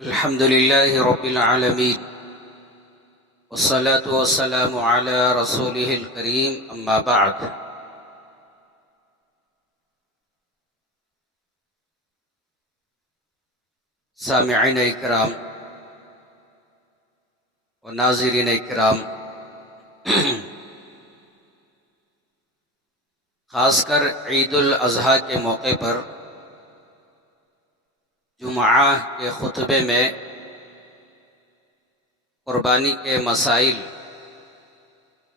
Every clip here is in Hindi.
अल्हम्दुलिल्लाहि रब्बिल आलमीन वस्सलातु वस्सलामु अला रसूलिहिल करीम अम्मा बाद। सामिईन इकराम व नाज़रीन इकराम, ख़ासकर ईदुल अज़हा के मौके पर जुम्आ के खुतबे में क़ुरबानी के मसाइल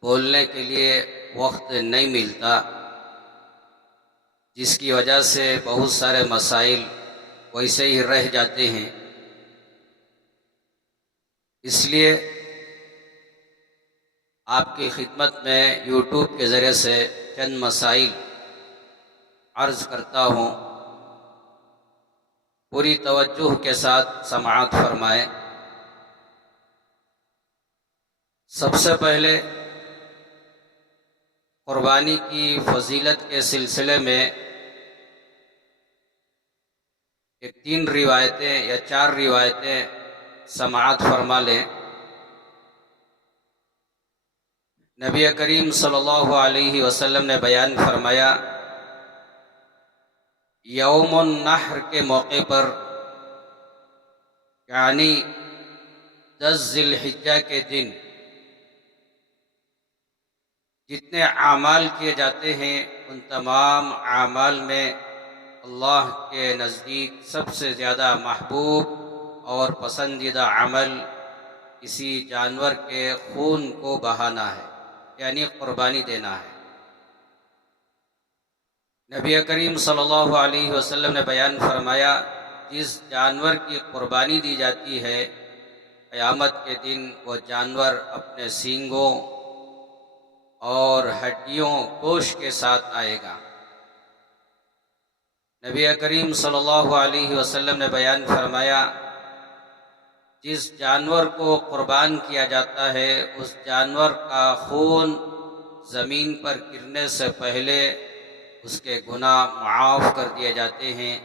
बोलने के लिए वक्त नहीं मिलता, जिसकी वजह से बहुत सारे मसाइल वैसे ही रह जाते हैं। इसलिए आपकी खिदमत में यूट्यूब के ज़रिए से चंद मसाइल अर्ज़ करता हूँ। पूरी तवज्जुह के साथ समाअत फरमाएं। सबसे पहले क़ुरबानी की फजीलत के सिलसिले में एक 3 रिवायतें या 4 रिवायतें समाअत फरमा लें। नबी करीम सल्लल्लाहु अलैहि वसल्लम ने बयान फरमाया, यौमुन नहर के मौके पर यानी 10 ज़िलहिज्जा के दिन जितने आमाल किए जाते हैं उन तमाम आमाल में अल्लाह के नज़दीक सबसे ज़्यादा महबूब और पसंदीदा अमल किसी जानवर के खून को बहाना है, यानी क़ुरबानी देना है। नबी करीम सल्लल्लाहु अलैहि वसल्लम ने बयान फरमाया, जिस जानवर की क़ुरबानी दी जाती है क़यामत के दिन वो जानवर अपने सींगों और हड्डियों गोश्त के साथ आएगा। नबी करीम सल्लल्लाहु अलैहि वसल्लम ने बयान फरमाया, जिस जानवर को क़ुरबान किया जाता है उस जानवर का खून ज़मीन पर गिरने से पहले उसके गुनाह माफ़ कर दिए जाते हैं।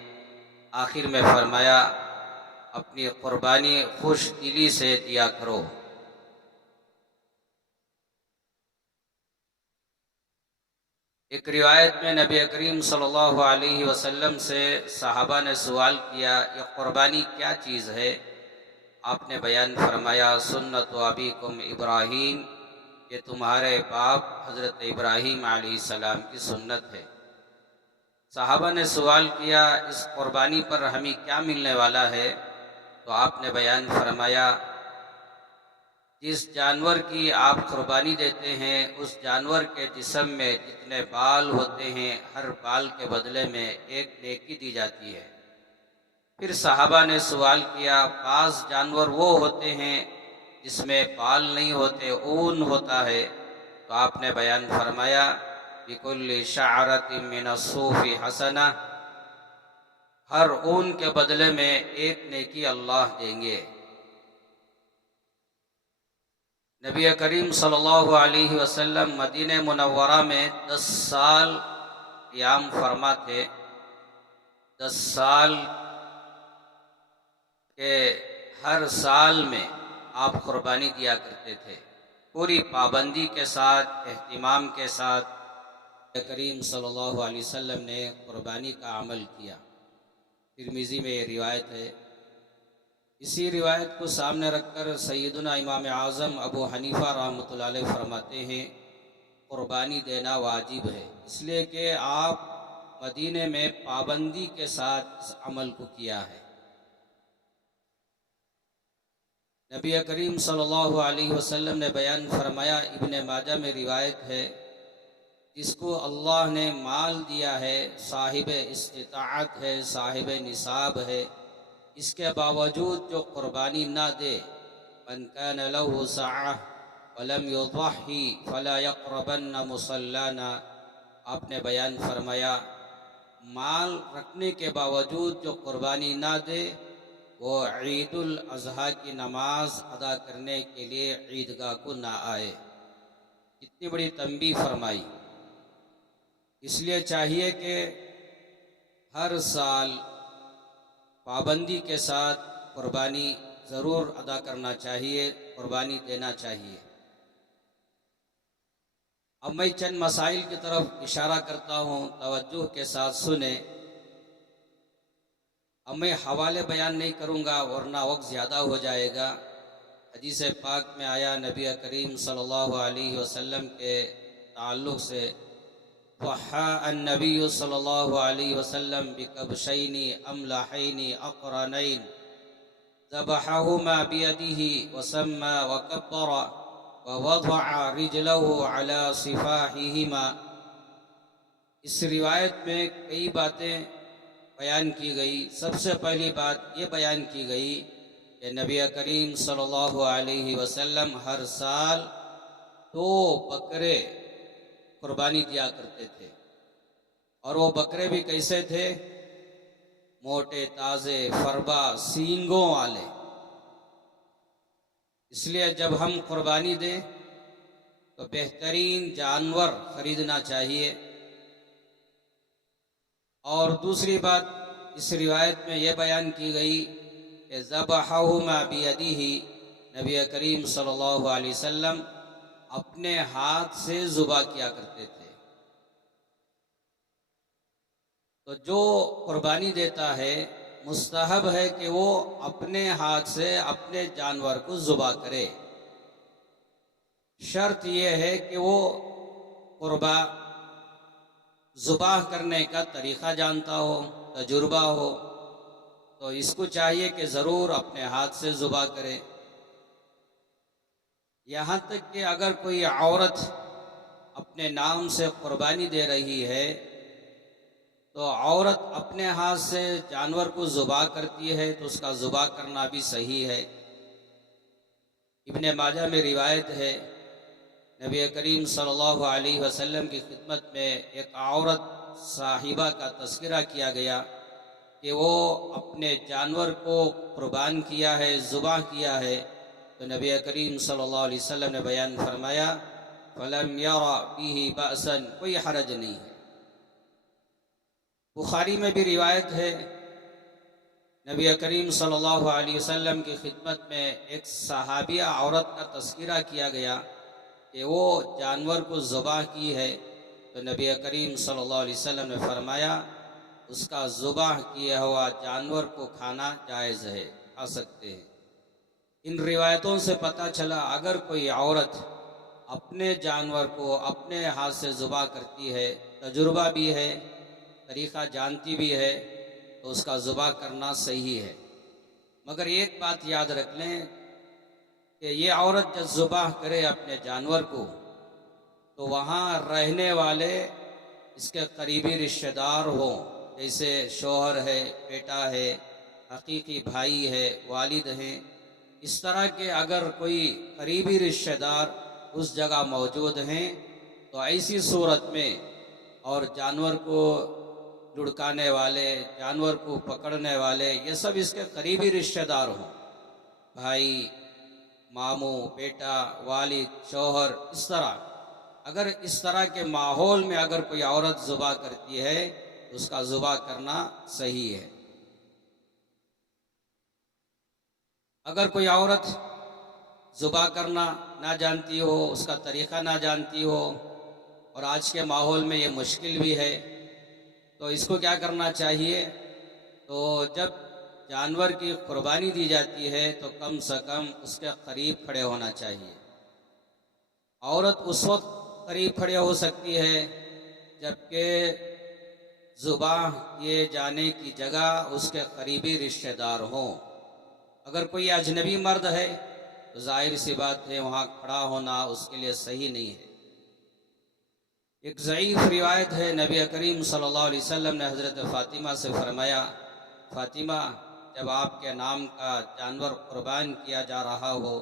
आखिर में फरमाया, अपनी क़ुरबानी खुश दिली से दिया करो। एक रिवायत में नबी करीम सल्लल्लाहु अलैहि वसल्लम से सहाबा ने सवाल किया, ये क़ुरबानी क्या चीज़ है? आपने बयान फरमाया, सुन्नत अबीकुम इब्राहीम, ये तुम्हारे बाप हज़रत इब्राहीम अलैहिस्सलाम की सुन्नत है। सहाबा ने सवाल किया, इस क़ुरबानी पर हमें क्या मिलने वाला है? तो आपने बयान फरमाया, जिस जानवर की आप क़ुरबानी देते हैं उस जानवर के जिस्म में जितने बाल होते हैं हर बाल के बदले में एक नेकी दी जाती है। फिर सहाबा ने सवाल किया, बाज़ जानवर वो होते हैं जिसमें बाल नहीं होते, ऊन होता है। तो आपने बयान फरमाया, बिकुल्लि शअरतिन मिनस्सूफ़ि हसना, हर ऊन के बदले में एक नेकी अल्लाह देंगे। नबी करीम सल्लल्लाहु अलैहि वसल्लम मदीने मुनव्वरा में 10 साल क़याम फरमा थे। 10 साल के हर साल में आप क़ुरबानी दिया करते थे, पूरी पाबंदी के साथ, एहतिमाम के साथ नबी करीम सल्लल्लाहु अलैहि वसल्लम ने क़ुरबानी का अमल किया। तिरमिज़ी में ये रिवायत है। इसी रिवायत को सामने रखकर सैयदना इमाम आज़म अबू हनीफ़ा रहमतुल्लाह अलैह फरमाते हैं, क़ुरबानी देना वाजिब है, इसलिए कि आप मदीने में पाबंदी के साथ इस अमल को किया है। नबी करीम सल्लल्लाहु अलैहि वसल्लम ने बयान फरमाया, इब्ने माजा में रिवायत है, जिसको अल्लाह ने माल दिया है, साहिब इस्तिताअत है, साहिब निसाब है, इसके बावजूद जो क़ुरबानी ना दे, मन कान लहू सअह वलम युज़ही फला यक़रबन्न मुसल्लाना, आपने बयान फरमाया, माल रखने के बावजूद जो क़ुरबानी ना दे वो ईदुल अज़हा की नमाज अदा करने के लिए ईदगाह को ना आए। इतनी बड़ी तंबीह फरमाई। इसलिए चाहिए कि हर साल पाबंदी के साथ कुर्बानी ज़रूर अदा करना चाहिए, कुर्बानी देना चाहिए। अब मैं चंद मसाइल की तरफ इशारा करता हूँ, तवज्जो के साथ सुने। अब मैं हवाले बयान नहीं करूँगा वरना वक्त ज़्यादा हो जाएगा। हदीस पाक में आया, नबी करीम सल्लल्लाहु अलैहि वसल्लम के ताल्लुक़ से, वहा अन्नबी सल्लल्लाहु अलैहि वसल्लम बिकबशैनी अमलहैनी अक़रनैन ज़बहहुमा बियदिही वसम्मा वकब्बर ववज़अ रिजलहु अला सिफाहिहिमा। इस रिवायत में कई बातें बयान की गई। सबसे पहली बात ये बयान की गई कि नबी करीम सल्लल्लाहु अलैहि वसल्लम हर साल 2 बकरे कुर्बानी दिया करते थे, और वो बकरे भी कैसे थे? मोटे, ताज़े, फरबा, सींगों वाले। इसलिए जब हम कुर्बानी दें तो बेहतरीन जानवर खरीदना चाहिए। और दूसरी बात इस रिवायत में यह बयान की गई कि ज़बहहुमा बियदिही, नबी करीम सल्लल्लाहु अलैहि वसल्लम अपने हाथ से ज़ुबा किया करते थे। तो जो कुर्बानी देता है, मुस्तहब है कि वो अपने हाथ से अपने जानवर को ज़ुबा करे। शर्त यह है कि वो ज़ुबाह करने का तरीक़ा जानता हो, तजुर्बा हो। तो इसको चाहिए कि ज़रूर अपने हाथ से ज़ुबा करे। यहाँ तक कि अगर कोई औरत अपने नाम से कुर्बानी दे रही है तो औरत अपने हाथ से जानवर को ज़ुबा करती है तो उसका ज़ुबा करना भी सही है। इब्ने माजा में रिवायत है, नबी करीम सल्लल्लाहु अलैहि वसल्लम की खिदमत में एक औरत साहिबा का तज़किरा किया गया कि वो अपने जानवर को कुर्बान किया है, ज़ुबा किया है। तो नबी करीम सल्लल्लाहु अलैहि वसल्लम ने बयान फरमाया, फलम यरा बिही बअसन, कोई हरज नहीं है। बुखारी में भी रिवायत है, नबी करीम सल्लल्लाहु अलैहि वसल्लम की खिदमत में एक सहाबिया औरत का तज़किरा किया गया कि वो जानवर को ज़ुबा की है। तो नबी करीम सल्लल्लाहु अलैहि वसल्लम ने फरमाया, उसका ज़ुबाह किया हुआ जानवर को खाना जायज़ है, खा सकते हैं। इन रिवायतों से पता चला अगर कोई औरत अपने जानवर को अपने हाथ से ज़ुबा करती है, तजुर्बा भी है, तरीक़ा जानती भी है, तो उसका ज़ुबा करना सही है। मगर एक बात याद रख लें कि ये औरत जब ज़ुबाह करे अपने जानवर को तो वहाँ रहने वाले इसके करीबी रिश्तेदार हों, जैसे शोहर है, बेटा है, हकीकी भाई है, वालिद हैं। इस तरह के अगर कोई करीबी रिश्तेदार उस जगह मौजूद हैं तो ऐसी सूरत में, और जानवर को लुढ़काने वाले, जानवर को पकड़ने वाले, ये सब इसके करीबी रिश्तेदार हों, भाई, मामू, बेटा, वालिद, शौहर, इस तरह। अगर इस तरह के माहौल में अगर कोई औरत ज़ुबा करती है तो उसका ज़ुबा करना सही है। अगर कोई औरत ज़ुबा करना ना जानती हो, उसका तरीक़ा ना जानती हो, और आज के माहौल में ये मुश्किल भी है, तो इसको क्या करना चाहिए? तो जब जानवर की कुर्बानी दी जाती है तो कम से कम उसके करीब खड़े होना चाहिए। औरत उस वक्त करीब खड़े हो सकती है जबकि ज़ुबाह किए जाने की जगह उसके करीबी रिश्तेदार हों। अगर कोई अजनबी मर्द है तो जाहिर सी बात है वहाँ खड़ा होना उसके लिए सही नहीं है। एक ज़ईफ़ रिवायत है, नबी करीम सल्लल्लाहु अलैहि वसल्लम ने हज़रत फ़ातिमा से फरमाया, फ़ातिमा, जब आपके नाम का जानवर कुर्बान किया जा रहा हो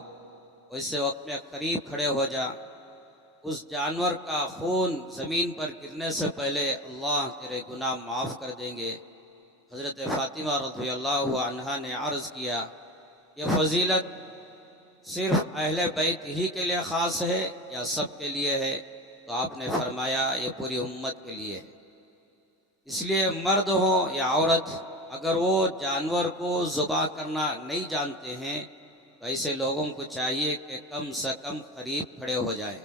वैसे वक्त में करीब खड़े हो जा, उस जानवर का खून ज़मीन पर गिरने से पहले अल्लाह तेरे गुनाह माफ़ कर देंगे। हज़रत फ़ातिमा रज़ियल्लाहु अन्हा ने अर्ज़ किया, यह फ़जीलत सिर्फ़ अहले बैत ही के लिए ख़ास है या सब के लिए है? तो आपने फरमाया ये पूरी उम्मत के लिए है। इसलिए मर्द हो या औरत, अगर वो जानवर को ज़ुबा करना नहीं जानते हैं तो ऐसे लोगों को चाहिए कि कम से कम करीब खड़े हो जाए।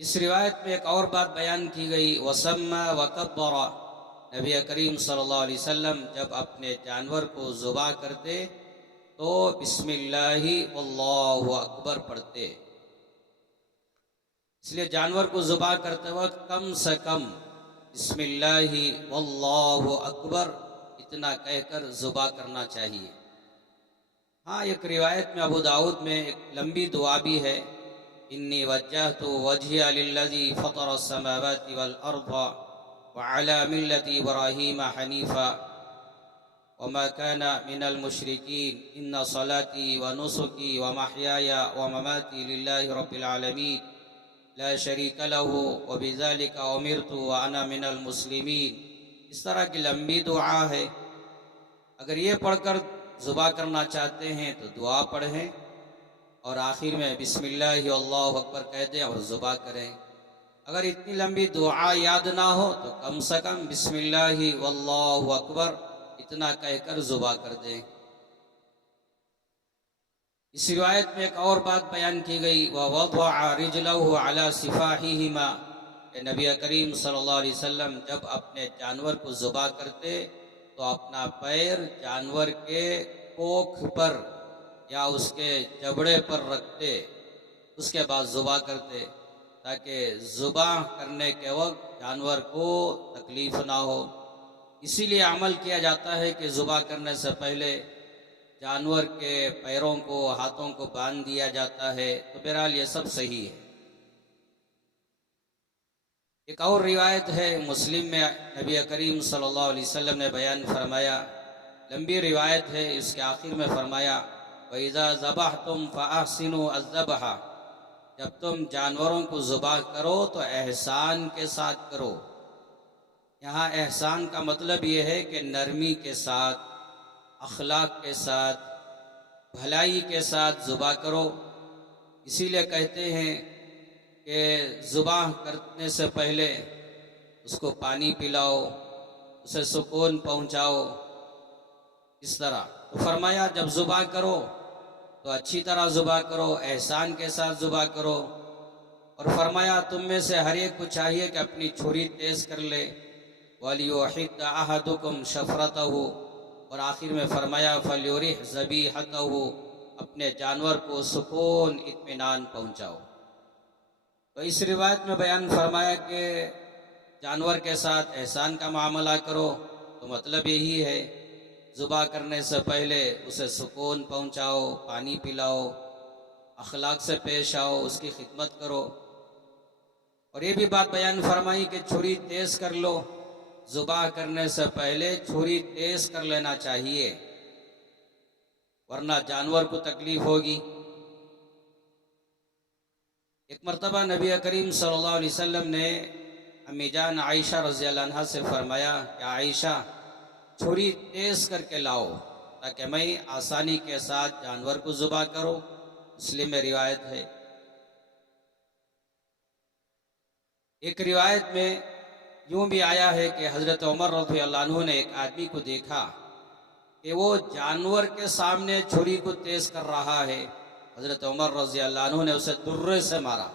इस रिवायत में एक और बात बयान की गई, वसम्मा वकब्बरा, नबी करीम सल्लल्लाहु अलैहि वसल्लम जब अपने जानवर को ज़ुबा करते तो बिस्मिल्लाहि वल्लाहु अकबर पढ़ते। इसलिए जानवर को ज़ुबा करते वक्त कम से कम बिस्मिल्लाहि वल्लाहु अकबर इतना कहकर ज़ुबा करना चाहिए। हाँ, एक रिवायत में अबू दाऊद में एक लंबी दुआ भी है, इन्नी वज्जहतु वजहिया लिल्लज़ी फ़तरस्समावाति वल अर्ज़ व अला मिल्लति इब्राहीम हनीफ़ा वमा काना मिनल मुशरिकीन इन्ना सलाती व नुसुकी व महयाया व ममाती लिल्लाहि रब्बिल आलमीन ला शरीक लहू व बिज़ालिका उमिरतु व अना मिनल मुस्लिमीन। इस तरह की लंबी दुआ है। अगर ये पढ़कर ज़ुबा करना चाहते हैं तो दुआ पढ़ें और आखिर में बिस्मिल्लाहि अल्लाहु अकबर कह दें और ज़ुबा करें। अगर इतनी लंबी दुआ याद ना हो तो कम से कम बिस्मिल्लाहि वल्लाहु अकबर इतना कहकर ज़ुबा कर दें। इस रिवायत में एक और बात बयान की गई, ववदअ रिजलहु अला सिफाहिहिमा, नबी करीम सल्लल्लाहु अलैहि वसल्लम जब अपने जानवर को ज़ुबा करते तो अपना पैर जानवर के कोख पर या उसके जबड़े पर रखते, उसके बाद ज़ुबा करते, ताकि ज़ुबा करने के वक्त जानवर को तकलीफ़ ना हो। इसीलिए अमल किया जाता है कि ज़ुबा करने से पहले जानवर के पैरों को हाथों को बांध दिया जाता है। तो बहरहाल ये सब सही है। एक और रिवायत है मुस्लिम में, नबी करीम सल्लल्लाहु अलैहि वसल्लम ने बयान फरमाया, लंबी रिवायत है, इसके आखिर में फरमाया, वइज़ा ज़बहतुम फ़अहसिनु अज़्ज़बहा, जब तुम जानवरों को ज़ुबा करो तो एहसान के साथ करो। यहाँ एहसान का मतलब ये है कि नरमी के साथ, अखलाक के साथ, भलाई के साथ ज़ुबा करो। इसीलिए कहते हैं कि ज़ुबा करने से पहले उसको पानी पिलाओ, उसे सुकून पहुँचाओ। इस तरह तो फरमाया जब ज़ुबा करो तो अच्छी तरह ज़ुबा करो, एहसान के साथ ज़ुबा करो। और फरमाया तुम में से हर एक को चाहिए कि अपनी छुरी तेज़ कर ले, वलियुहिद अहदुकुम शफ़रतहु, और आखिर में फरमाया फल्युरिह ज़बीहतहु, अपने जानवर को सुकून इत्मीनान पहुँचाओ। तो इस रिवायत में बयान फरमाया कि जानवर के साथ एहसान का मामला करो, तो मतलब यही है ज़ुबा करने से पहले उसे सुकून पहुँचाओ, पानी पिलाओ, अखलाक से पेश आओ, उसकी खिदमत करो। और ये भी बात बयान फरमाई कि छुरी तेज़ कर लो, ज़ुबा करने से पहले छुरी तेज़ कर लेना चाहिए, वरना जानवर को तकलीफ होगी। एक मरतबा नबी करीम सल्लल्लाहु अलैहि वसल्लम ने अम्मी जान आयशा रज़ियल्लाहु अन्हा से फरमाया कि आयशा छुरी तेज़ करके लाओ ताकि मैं आसानी के साथ जानवर को ज़ुबा करो। मुस्लिम में रिवायत है। एक रिवायत में यूँ भी आया है कि हज़रत उमर रज़ियल्लाहु अन्हु ने एक आदमी को देखा कि वो जानवर के सामने छुरी को तेज़ कर रहा है। हज़रत उमर रज़ियल्लाहु अन्हु ने उसे दुर्रे से मारा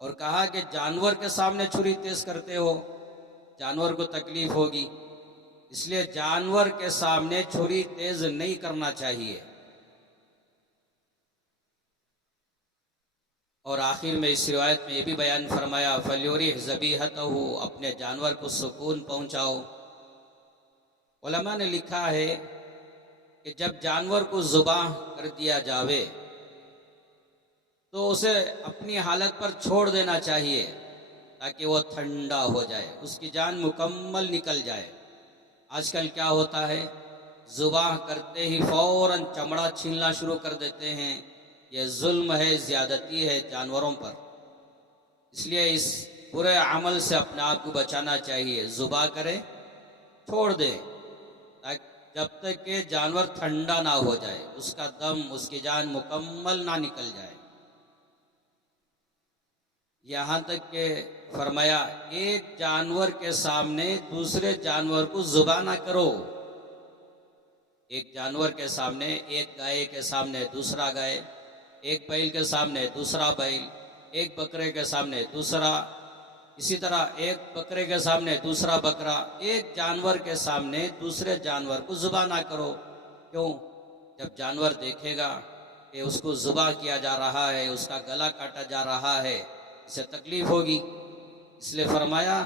और कहा कि जानवर के सामने छुरी तेज़ करते हो, जानवर को तकलीफ़ होगी, इसलिए जानवर के सामने छुरी तेज़ नहीं करना चाहिए। और आखिर में इस रिवायत में ये भी बयान फरमाया फल्युरिह ज़बीहतहु, अपने जानवर को सुकून पहुँचाओ। उलमा ने लिखा है कि जब जानवर को ज़ुबाह कर दिया जावे तो उसे अपनी हालत पर छोड़ देना चाहिए ताकि वो ठंडा हो जाए, उसकी जान मुकम्मल निकल जाए। आजकल क्या होता है, ज़ुबाह करते ही फ़ौरन चमड़ा छीलना शुरू कर देते हैं। ये जुल्म है, ज़्यादती है जानवरों पर। इसलिए इस बुरे अमल से अपने आप को बचाना चाहिए। ज़ुबाह करें, छोड़ दें जब तक कि जानवर ठंडा ना हो जाए, उसका दम, उसकी जान मुकम्मल ना निकल जाए। यहाँ तक कि फरमाया एक जानवर के सामने दूसरे जानवर को ज़ुबा ना करो। एक जानवर के सामने, एक गाय के सामने दूसरा गाय, एक बैल के सामने दूसरा बैल, एक बकरे के सामने दूसरा, इसी तरह एक बकरे के सामने दूसरा बकरा। एक जानवर के सामने दूसरे जानवर को ज़ुबा ना करो। क्यों? जब जानवर देखेगा कि उसको ज़ुबा किया जा रहा है, उसका गला काटा जा रहा है, इसे तकलीफ होगी। इसलिए फरमाया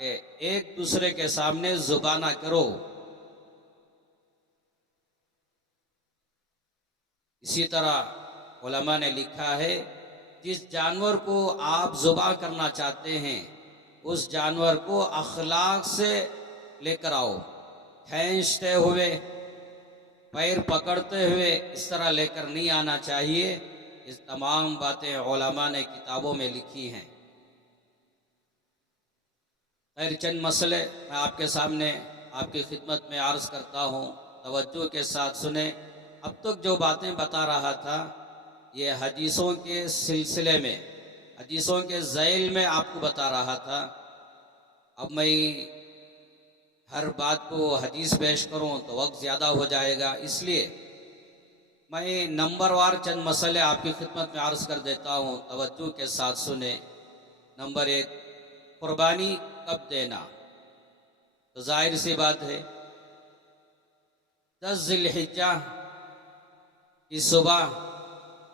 कि एक दूसरे के सामने ज़ुबा ना करो। इसी तरह उलमा ने लिखा है, जिस जानवर को आप ज़ुबा करना चाहते हैं उस जानवर को अखलाक से लेकर आओ। खींचते हुए, पैर पकड़ते हुए इस तरह लेकर नहीं आना चाहिए। इस तमाम बातें उलमा ने किताबों में लिखी हैं। खैर, चंद मसले मैं आपके सामने आपकी खिदमत में अर्ज़ करता हूँ, तवज्जो के साथ सुने। अब तक जो बातें बता रहा था ये हदीसों के सिलसिले में, हदीसों के ज़ैल में आपको बता रहा था। अब मैं हर बात को हदीस पेश करूं तो वक्त ज़्यादा हो जाएगा, इसलिए मैं नंबरवार चंद मसले आपकी खिदमत में अर्ज़ कर देता हूं, तवज्जो के साथ सुने। नंबर 1, कुर्बानी कब देना? तो जाहिर सी बात है 10 ज़िलहिज्जा की सुबह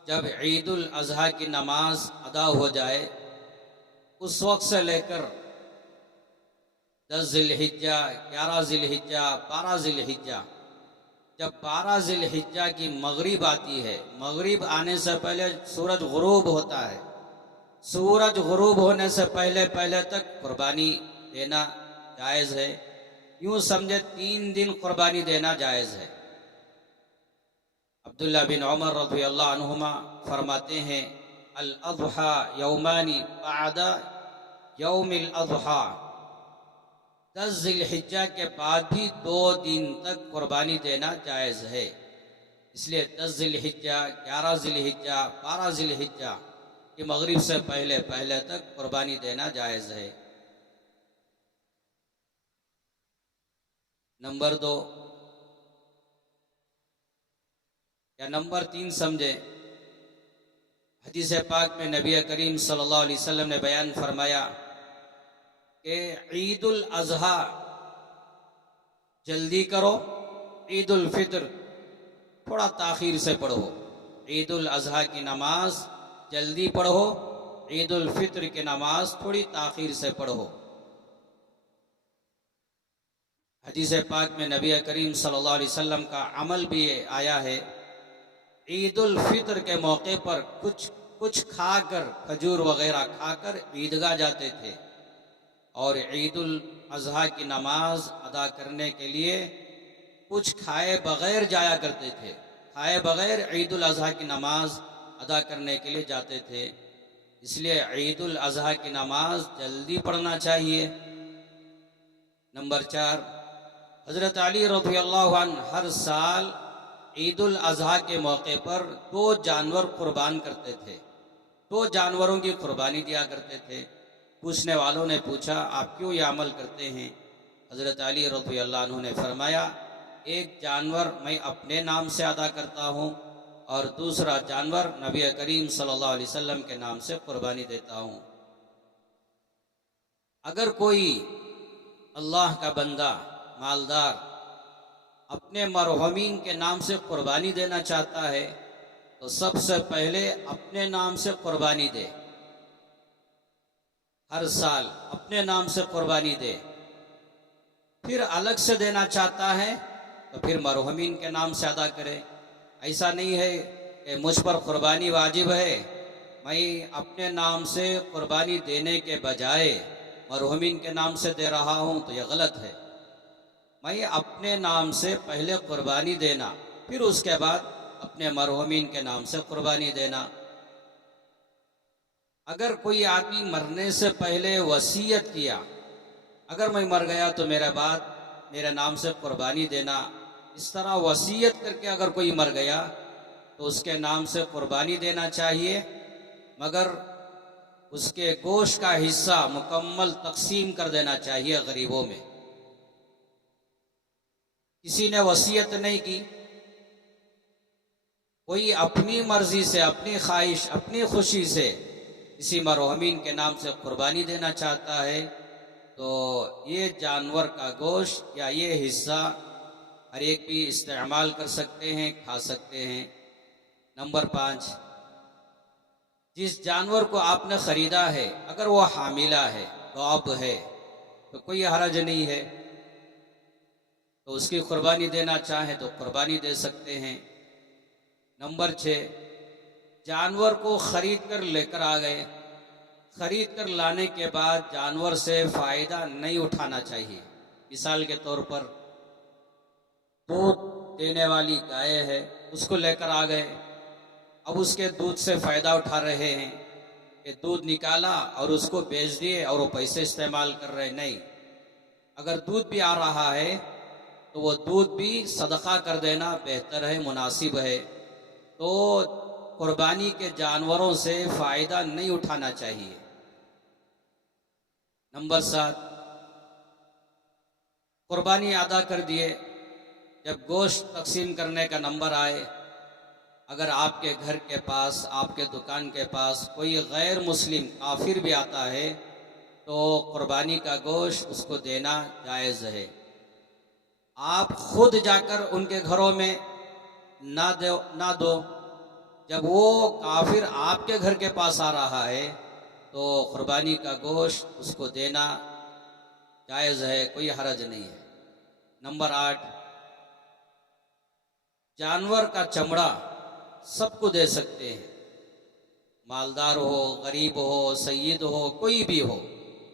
जब ईदुल अज़हा की नमाज अदा हो जाए उस वक्त से लेकर 10 ज़िलहिज्जा, 11 ज़िलहिज्जा, 12 ज़िलहिज्जा, जब 12 ज़िलहिज्जा की मगरिब आती है, मगरिब आने से पहले सूरज गुरूब होता है, सूरज गुरूब होने से पहले पहले तक कुर्बानी देना जायज़ है। यूँ समझे 3 दिन कुर्बानी देना जायज़ है। अब्दुल्ला बिन उमर रज़ियल्लाहु अन्हुमा फरमाते हैं, अल अज़हा यौमानी बअदा यौमिल अज़हा, 10 ज़िलहिज्जा के बाद भी 2 दिन तक कुर्बानी देना जायज़ है। इसलिए 10 ज़िलहिज्जा, 11 ज़िलहिज्जा, 12 ज़िलहिज्जा की मगरिब से पहले पहले तक कुर्बानी देना जायज़ है। नंबर 2 या नंबर 3 समझे, हदीस पाक में नबी करीम सल्लल्लाहु अलैहि वसल्लम ने बयान फरमाया कि ईदुल अज़हा जल्दी करो, ईदुल फितर थोड़ा ताख़ीर से पढ़ो। ईदुल अज़हा की नमाज जल्दी पढ़ो, ईदुल फितर की नमाज थोड़ी ताख़ीर से पढ़ो। हदीस पाक में नबी करीम सल्लल्लाहु अलैहि वसल्लम का अमल भी आया है। ईदुल फितर के मौके पर कुछ खाकर, खजूर वगैरह खाकर ईदगाह जाते थे और ईदुल अज़हा की नमाज अदा करने के लिए कुछ खाए बगैर जाया करते थे। खाए बगैर ईदुल अज़हा की नमाज अदा करने के लिए जाते थे। इसलिए ईदुल अज़हा की नमाज जल्दी पढ़ना चाहिए। नंबर 4, हज़रत अली रज़ियल्लाहु अन्हु हर साल ईदुल अज़हा के मौके पर 2 जानवर कुर्बान करते थे, 2 जानवरों की कुर्बानी दिया करते थे। पूछने वालों ने पूछा, आप क्यों यह अमल करते हैं? हज़रत अली रज़ियल्लाहु अन्हु ने फरमाया, एक जानवर मैं अपने नाम से अदा करता हूँ और दूसरा जानवर नबी करीम सल्लल्लाहु अलैहि वसल्लम के नाम से कुर्बानी देता हूँ। अगर कोई अल्लाह का बंदा मालदार अपने मरहूमीन के नाम से कुर्बानी देना चाहता है तो सबसे पहले अपने नाम से कुर्बानी दे, हर साल अपने नाम से कुर्बानी दे। फिर अलग से देना चाहता है तो फिर मरहूमीन के नाम से अदा करे। ऐसा नहीं है कि मुझ पर कुर्बानी वाजिब है, मैं अपने नाम से कुर्बानी देने के बजाय मरहूमीन के नाम से दे रहा हूँ, तो यह गलत है। मैं अपने नाम से पहले कुर्बानी देना, फिर उसके बाद अपने मरहूमीन के नाम से कुर्बानी देना। अगर कोई आदमी मरने से पहले वसीयत किया, अगर मैं मर गया तो मेरे बाद मेरे नाम से कुर्बानी देना, इस तरह वसीयत करके अगर कोई मर गया तो उसके नाम से कुर्बानी देना चाहिए। मगर उसके गोश्त का हिस्सा मुकम्मल तकसीम कर देना चाहिए गरीबों में। किसी ने वसीयत नहीं की, कोई अपनी मर्जी से, अपनी ख्वाहिश, अपनी खुशी से किसी मरहूमीन के नाम से कुर्बानी देना चाहता है, तो ये जानवर का गोश्त या ये हिस्सा हर एक भी इस्तेमाल कर सकते हैं, खा सकते हैं। नंबर 5, जिस जानवर को आपने ख़रीदा है अगर वो हामिला है, गौब है, तो कोई हरज नहीं है, तो उसकी कुर्बानी देना चाहे तो कुर्बानी दे सकते हैं। नंबर 6, जानवर को ख़रीद कर लेकर आ गए, ख़रीद कर लाने के बाद जानवर से फ़ायदा नहीं उठाना चाहिए। मिसाल के तौर पर दूध देने वाली गाय है, उसको लेकर आ गए, अब उसके दूध से फ़ायदा उठा रहे हैं कि दूध निकाला और उसको बेच दिए और वो पैसे इस्तेमाल कर रहे, नहीं। अगर दूध भी आ रहा है तो वो दूध भी सदका कर देना बेहतर है, मुनासिब है। तो कुर्बानी के जानवरों से फ़ायदा नहीं उठाना चाहिए। नंबर 7, कुर्बानी अदा कर दिए, जब गोश्त तकसीम करने का नंबर आए, अगर आपके घर के पास, आपके दुकान के पास कोई गैर मुस्लिम काफिर भी आता है तो कुर्बानी का गोश्त उसको देना जायज़ है। आप खुद जाकर उनके घरों में ना दो। जब वो काफिर आपके घर के पास आ रहा है तो कुर्बानी का गोश्त उसको देना जायज़ है, कोई हरज नहीं है। नंबर 8, जानवर का चमड़ा सबको दे सकते हैं, मालदार हो, गरीब हो, सയ്यद हो, कोई भी हो,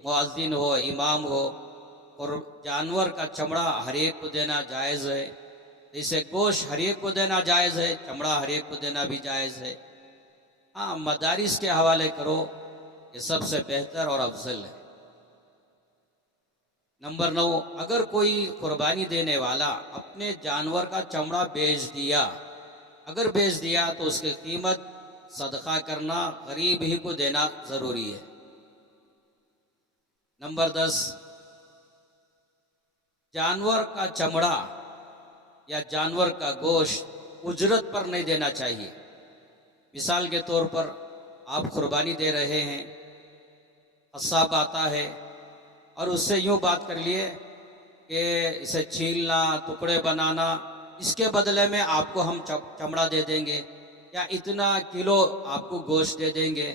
मुअज्जिन हो, इमाम हो, और जानवर का चमड़ा हर एक को देना जायज़ है। जैसे गोश्त हर एक को देना जायज़ है, चमड़ा हर एक को देना भी जायज़ है। हाँ, मदारिस के हवाले करो, ये सबसे बेहतर और अफजल है। नंबर 9, अगर कोई कुर्बानी देने वाला अपने जानवर का चमड़ा बेच दिया, अगर बेच दिया तो उसकी कीमत सदका करना, गरीब ही को देना ज़रूरी है। नंबर 10, जानवर का चमड़ा या जानवर का गोश्त उजरत पर नहीं देना चाहिए। मिसाल के तौर पर आप कुर्बानी दे रहे हैं, कस्साब आता है और उससे यूँ बात कर लिए कि इसे छीलना, टुकड़े बनाना, इसके बदले में आपको हम चमड़ा दे देंगे या इतना किलो आपको गोश्त दे देंगे।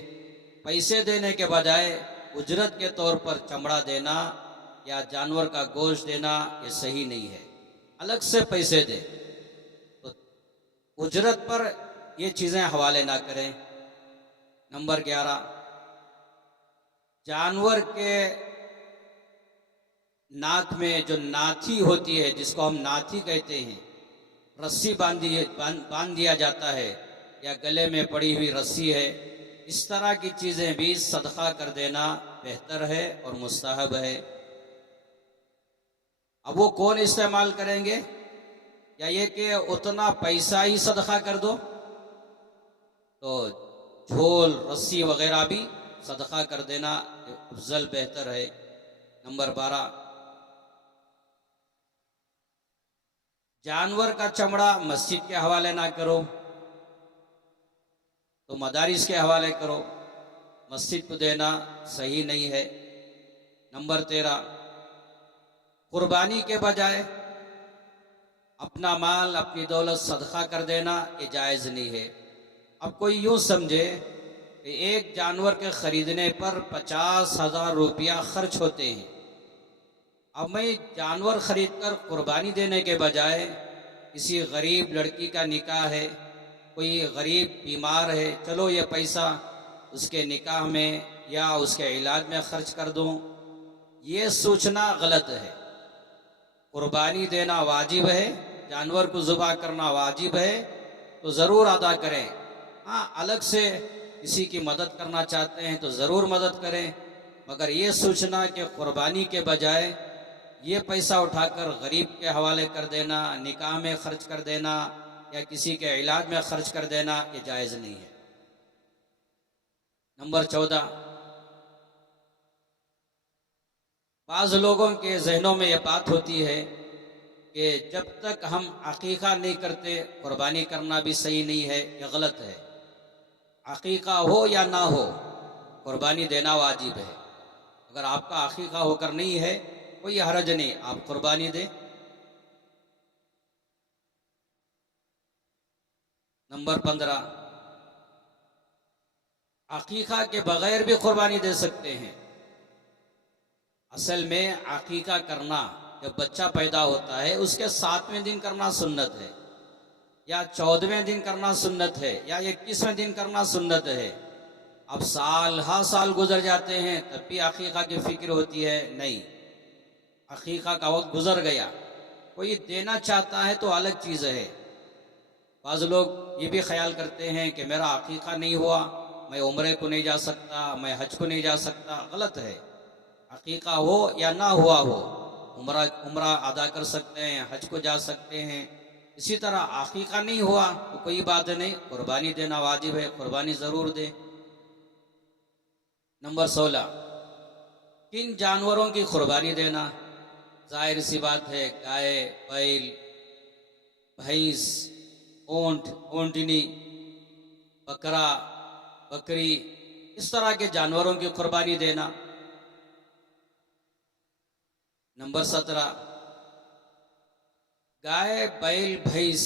पैसे देने के बजाय उजरत के तौर पर चमड़ा देना या जानवर का गोश्त देना ये सही नहीं है। अलग से पैसे दे, तो उजरत पर ये चीज़ें हवाले ना करें। नंबर 11, जानवर के नाक में जो नाथी होती है, जिसको हम नाथी कहते हैं, रस्सी बांध दिया जाता है या गले में पड़ी हुई रस्सी है, इस तरह की चीज़ें भी सदका कर देना बेहतर है और मुस्तहब है। अब वो कौन इस्तेमाल करेंगे, या ये कि उतना पैसा ही सदका कर दो, तो झोल, रस्सी वगैरह भी सदका कर देना अफजल, बेहतर है। नंबर 12, जानवर का चमड़ा मस्जिद के हवाले ना करो, तो मदारिस के हवाले करो, मस्जिद को देना सही नहीं है। नंबर 13, कुर्बानी के बजाय अपना माल, अपनी दौलत सदका कर देना ये जायज़ नहीं है। अब कोई यूँ समझे कि एक जानवर के ख़रीदने पर 50,000 रुपया खर्च होते हैं, अब मैं जानवर ख़रीद कर कुर्बानी देने के बजाय किसी गरीब लड़की का निकाह है, कोई गरीब बीमार है, चलो ये पैसा उसके निकाह में या उसके इलाज में ख़र्च कर दूँ, ये सोचना गलत है। कुर्बानी देना वाजिब है, जानवर को ज़ुबा करना वाजिब है, तो ज़रूर अदा करें। हाँ, अलग से किसी की मदद करना चाहते हैं तो ज़रूर मदद करें, मगर ये सोचना कि कुर्बानी के बजाय ये पैसा उठाकर गरीब के हवाले कर देना, निकाह में ख़र्च कर देना या किसी के इलाज में ख़र्च कर देना, ये जायज़ नहीं है। नंबर 14, बाज़ लोगों के जहनों में यह बात होती है कि जब तक हम अकीक़ा नहीं करते कुर्बानी करना भी सही नहीं है, यह गलत है। अकीक़ा हो या ना हो, कुर्बानी देना वाजिब है। अगर आपका अकीक़ा होकर नहीं है, कोई हरज नहीं, आप कुर्बानी दें। नंबर 15, अकीक़ा के बगैर भी कुर्बानी दे सकते हैं। असल में अकीक़ा करना, जब बच्चा पैदा होता है उसके 7वें दिन करना सुन्नत है, या 14वें दिन करना सुन्नत है, या 21वें दिन करना सुन्नत है। अब साल हर साल गुजर जाते हैं तब भी अकीक़ा की फिक्र होती है, नहीं, अकीक़ा का वक्त गुजर गया। कोई देना चाहता है तो अलग चीज़ है। बाज़ लोग ये भी ख्याल करते हैं कि मेरा अकीक़ा नहीं हुआ, मैं उम्रे को नहीं जा सकता, मैं हज को नहीं जा सकता। गलत है। अकीक़ा हो या ना हुआ हो, उम्रा अदा कर सकते हैं, हज को जा सकते हैं। इसी तरह अकीक़ा नहीं हुआ तो कोई बात नहीं, कुर्बानी देना वाजिब है, कुर्बानी ज़रूर दे। नंबर 16, किन जानवरों की कुर्बानी देना? जाहिर सी बात है, गाय, बैल, भैंस, ऊंट, ऊंटनी, बकरा, बकरी, इस तरह के जानवरों की कुर्बानी देना। नंबर 17, गाय, बैल, भैंस,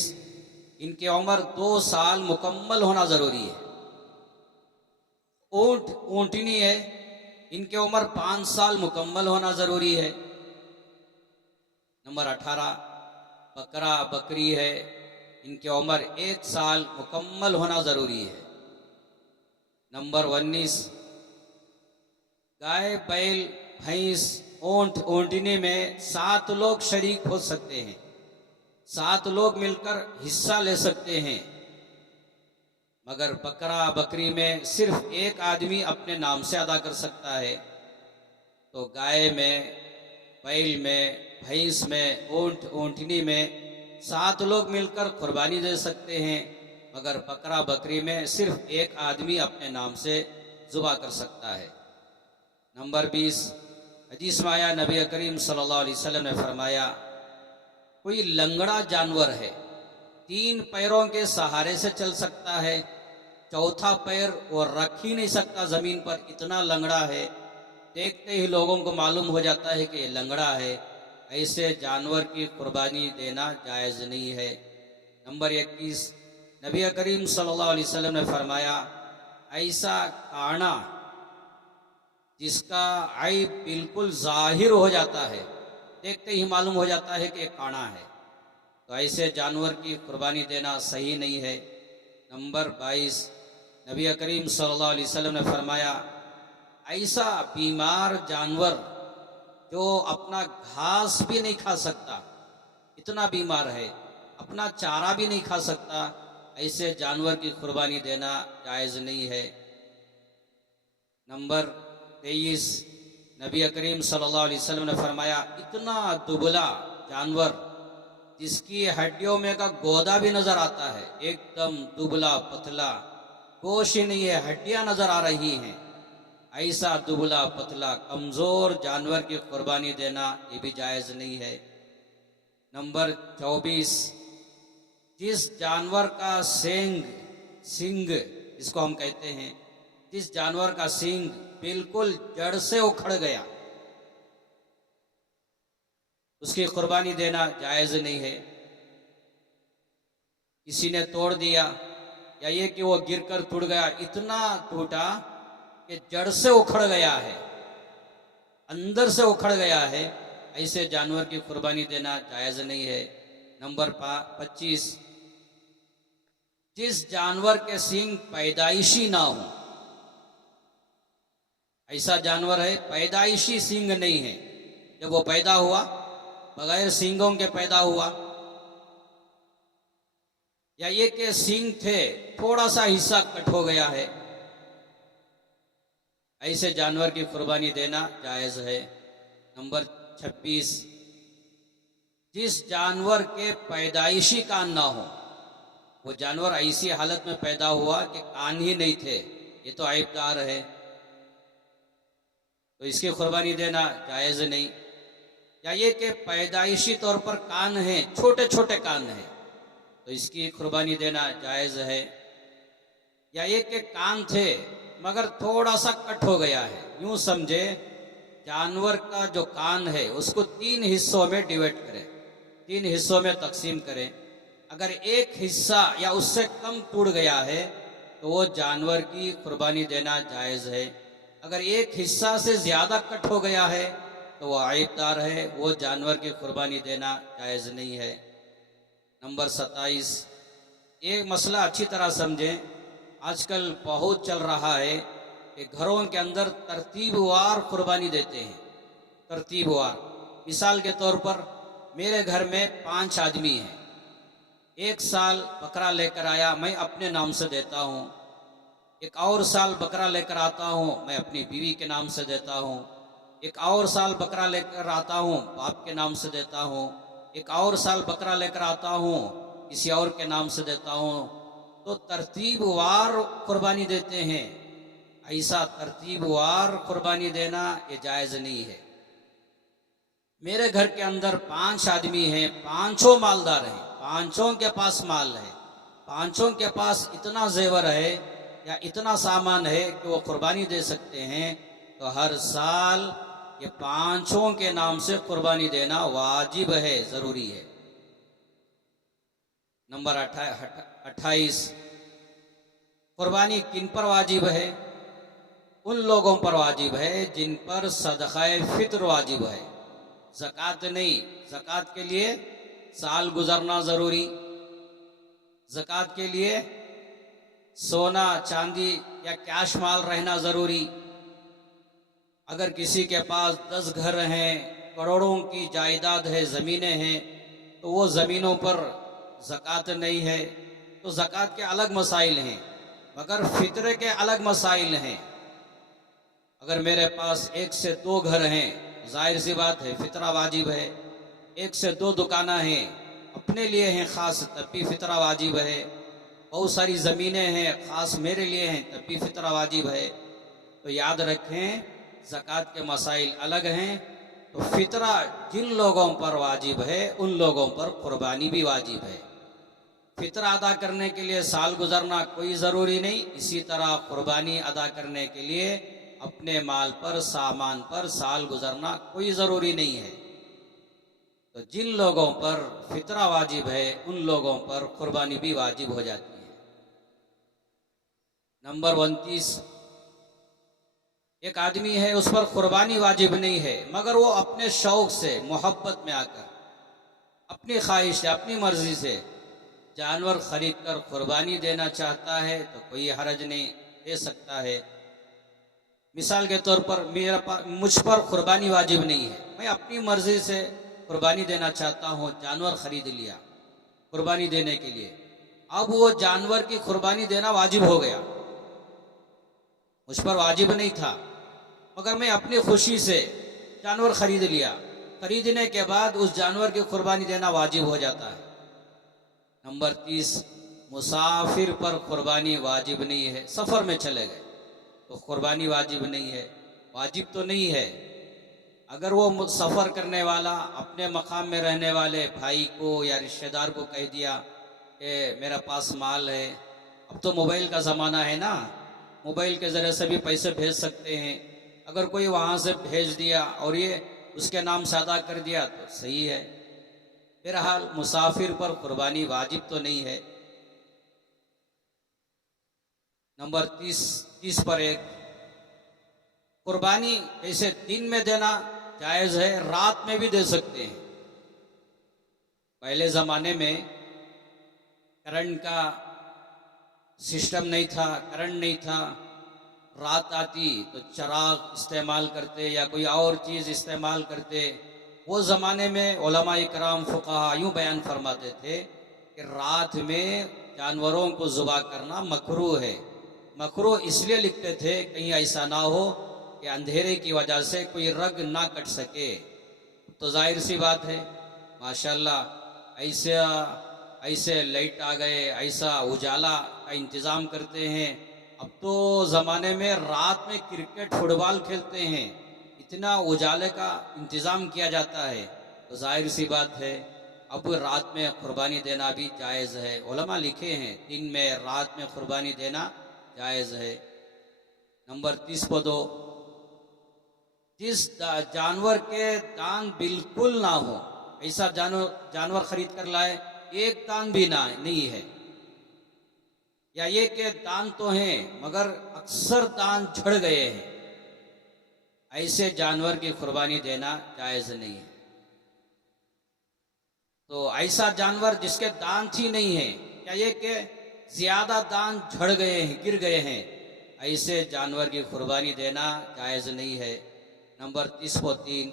इनकी उम्र 2 साल मुकम्मल होना ज़रूरी है। ऊंट, ऊंटनी है, इनकी उम्र 5 साल मुकम्मल होना ज़रूरी है। नंबर 18, बकरा, बकरी है, इनकी उम्र 1 साल मुकम्मल होना ज़रूरी है। नंबर 19, गाय, बैल, भैंस, ऊंट, ऊंटनी में 7 लोग शरीक हो सकते हैं, 7 लोग मिलकर हिस्सा ले सकते हैं। मगर बकरा, बकरी में सिर्फ एक आदमी अपने नाम से अदा कर सकता है। तो गाय में, बैल में, भैंस में, ऊंट, ऊंटनी में 7 लोग मिलकर कुर्बानी दे सकते हैं, मगर बकरा, बकरी में सिर्फ एक आदमी अपने नाम से ज़ुबा कर सकता है। नंबर 20, हदीस में आया, नबी करीम सल्लल्लाहु अलैहि वसल्लम ने फरमाया, कोई लंगड़ा जानवर है, 3 पैरों के सहारे से चल सकता है, चौथा पैर वो रख ही नहीं सकता ज़मीन पर, इतना लंगड़ा है, देखते ही लोगों को मालूम हो जाता है कि ये लंगड़ा है, ऐसे जानवर की कुर्बानी देना जायज़ नहीं है। नंबर 21, नबी करीम सल्लल्लाहु अलैहि वसल्लम ने फरमाया, ऐसा काना जिसका ऐब बिल्कुल जाहिर हो जाता है, देखते ही मालूम हो जाता है कि एक काना है, तो ऐसे जानवर की कुर्बानी देना सही नहीं है। नंबर 22, नबी करीम सल्लल्लाहु अलैहि वसल्लम ने फरमाया, ऐसा बीमार जानवर जो अपना घास भी नहीं खा सकता, इतना बीमार है, अपना चारा भी नहीं खा सकता, ऐसे जानवर की कुर्बानी देना जायज़ नहीं है। नंबर 23, नबी करीम सल्लल्लाहु अलैहि वसल्लम ने फरमाया, इतना दुबला जानवर जिसकी हड्डियों में का गोदा भी नजर आता है, एकदम दुबला पतला, गोश्त ही नहीं है, हड्डियां नजर आ रही हैं, ऐसा दुबला पतला कमजोर जानवर की कुर्बानी देना ये भी जायज़ नहीं है। नंबर 24, जिस जानवर का सिंग जिसको हम कहते हैं, जिस जानवर का सींग बिल्कुल जड़ से उखड़ गया, उसकी कुर्बानी देना जायज़ नहीं है। किसी ने तोड़ दिया, या ये कि वो गिरकर टूट गया, इतना टूटा कि जड़ से उखड़ गया है, अंदर से उखड़ गया है, ऐसे जानवर की कुर्बानी देना जायज़ नहीं है। नंबर 25, जिस जानवर के सींग पैदाइशी ना हो, ऐसा जानवर है पैदाइशी सींग नहीं है, जब वो पैदा हुआ बगैर सींगों के पैदा हुआ, या ये के सींग थे थोड़ा सा हिस्सा कट हो गया है, ऐसे जानवर की कुर्बानी देना जायज़ है। नंबर 26, जिस जानवर के पैदाइशी कान ना हो, वो जानवर ऐसी हालत में पैदा हुआ कि कान ही नहीं थे, ये तो ऐबदार है। तो इसकी कुर्बानी देना जायज़ नहीं। या ये कि पैदाइशी तौर पर कान हैं, छोटे छोटे कान हैं, तो इसकी कुर्बानी देना जायज़ है। या ये कि कान थे मगर थोड़ा सा कट हो गया है, यूं समझे जानवर का जो कान है उसको 3 हिस्सों में डिवाइड करें, 3 हिस्सों में तकसीम करें। अगर एक हिस्सा या उससे कम टूट गया है तो वो जानवर की कुर्बानी देना जायज़ है। अगर एक हिस्सा से ज़्यादा कट हो गया है तो वो आयबदार है, वो जानवर की कुर्बानी देना जायज़ नहीं है। नंबर 27, ये मसला अच्छी तरह समझें। आजकल बहुत चल रहा है कि घरों के अंदर तरतीबवार कुर्बानी देते हैं, तरतीबवार। मिसाल के तौर पर मेरे घर में 5 आदमी हैं, एक साल बकरा लेकर आया, मैं अपने नाम से देता हूँ। एक और साल बकरा लेकर आता हूँ, मैं अपनी बीवी के नाम से देता हूँ। एक और साल बकरा लेकर आता हूँ, बाप के नाम से देता हूँ। एक और साल बकरा लेकर आता हूँ, किसी और के नाम से देता हूँ। तो तरतीबवार कुर्बानी देते हैं। ऐसा तरतीबवार कुर्बानी देना ये जायज़ नहीं है। मेरे घर के अंदर 5 आदमी हैं, पांचों मालदार हैं, पांचों के पास माल है, पांचों के पास इतना जेवर है या इतना सामान है कि वो कुर्बानी दे सकते हैं, तो हर साल ये पांचों के नाम से कुर्बानी देना वाजिब है, जरूरी है। नंबर 28, कुर्बानी किन पर वाजिब है? उन लोगों पर वाजिब है जिन पर सदक़ाए फित्र वाजिब है, ज़कात नहीं। ज़कात के लिए साल गुजरना ज़रूरी, ज़कात के लिए सोना चांदी या कैश माल रहना ज़रूरी। अगर किसी के पास 10 घर हैं, करोड़ों की जायदाद है, ज़मीनें हैं, तो वो ज़मीनों पर ज़कात नहीं है। तो ज़कात के अलग मसाइल हैं, मगर फित्रे के अलग मसाइल हैं। अगर मेरे पास 1 से 2 घर हैं, जाहिर सी बात है फितरा वाजिब है। 1 से 2 दुकाना हैं, अपने लिए हैं ख़ास, तब भी फितरा वाजिब है। बहुत सारी ज़मीनें हैं, ख़ास मेरे लिए हैं, तब भी फितरा वाजिब है। तो याद रखें, ज़कात के मसाइल अलग हैं। तो फितरा जिन लोगों पर वाजिब है उन लोगों पर कुर्बानी भी वाजिब है। फितरा अदा करने के लिए साल गुजरना कोई ज़रूरी नहीं, इसी तरह कुर्बानी अदा करने के लिए अपने माल पर, सामान पर साल गुजरना कोई ज़रूरी नहीं है। तो जिन लोगों पर फितरा वाजिब है उन लोगों पर कुर्बानी भी वाजिब हो जाती है। नंबर 29, एक आदमी है, उस पर कुर्बानी वाजिब नहीं है, मगर वो अपने शौक से, मोहब्बत में आकर, अपनी ख्वाहिश से, अपनी मर्जी से जानवर खरीद कर कुर्बानी देना चाहता है, तो कोई हरज नहीं, दे सकता है। मिसाल के तौर पर मुझ पर कुर्बानी वाजिब नहीं है, मैं अपनी मर्जी से कुर्बानी देना चाहता हूँ, जानवर खरीद लिया कुर्बानी देने के लिए। अब वो जानवर की कुर्बानी देना वाजिब हो गया, मुझ पर वाजिब नहीं था, मगर मैं अपनी खुशी से जानवर खरीद लिया। खरीदने के बाद उस जानवर की कुर्बानी देना वाजिब हो जाता है। नंबर 30, मुसाफिर पर कुर्बानी वाजिब नहीं है। सफ़र में चले गए तो कुर्बानी वाजिब नहीं है, वाजिब तो नहीं है। अगर वो सफ़र करने वाला अपने मकाम में रहने वाले भाई को या रिश्तेदार को कह दिया कि मेरा पास माल है, अब तो मोबाइल का ज़माना है ना, मोबाइल के ज़रिए से भी पैसे भेज सकते हैं। अगर कोई वहाँ से भेज दिया और ये उसके नाम से अदा कर दिया तो सही है। बहरहाल मुसाफिर पर कुर्बानी वाजिब तो नहीं है। नंबर 30 पर एक, कुर्बानी ऐसे दिन में देना जायज़ है, रात में भी दे सकते हैं। पहले ज़माने में करंट का सिस्टम नहीं था, करंट नहीं था, रात आती तो चराग इस्तेमाल करते या कोई और चीज़ इस्तेमाल करते। वो ज़माने में उलमा इकराम फुक़हा यूँ बयान फरमाते थे कि रात में जानवरों को ज़ुबा करना मकरूह है। मकरूह इसलिए लिखते थे कहीं ऐसा ना हो कि अंधेरे की वजह से कोई रग ना कट सके। तो जाहिर सी बात है, माशाल्लाह ऐसे लाइट आ गए, ऐसा उजाला का इंतज़ाम करते हैं। अब तो ज़माने में रात में क्रिकेट फुटबॉल खेलते हैं, इतना उजाले का इंतज़ाम किया जाता है, तो जाहिर सी बात है अब रात में कुर्बानी देना भी जायज़ है। उलमा लिखे हैं दिन में रात में कुर्बानी देना जायज़ है। नंबर 30 पर दो, जिस जानवर के दांत बिल्कुल ना हो, ऐसा जानवर खरीद कर लाए एक दांत भी ना नहीं है, या ये के दांत तो हैं मगर अक्सर दांत झड़ गए हैं, ऐसे जानवर की कुर्बानी देना जायज़ नहीं है। तो ऐसा जानवर जिसके दांत ही नहीं है, क्या ये के ज्यादा दांत झड़ गए हैं, गिर गए हैं, ऐसे जानवर की कुर्बानी देना जायज़ नहीं है। नंबर 30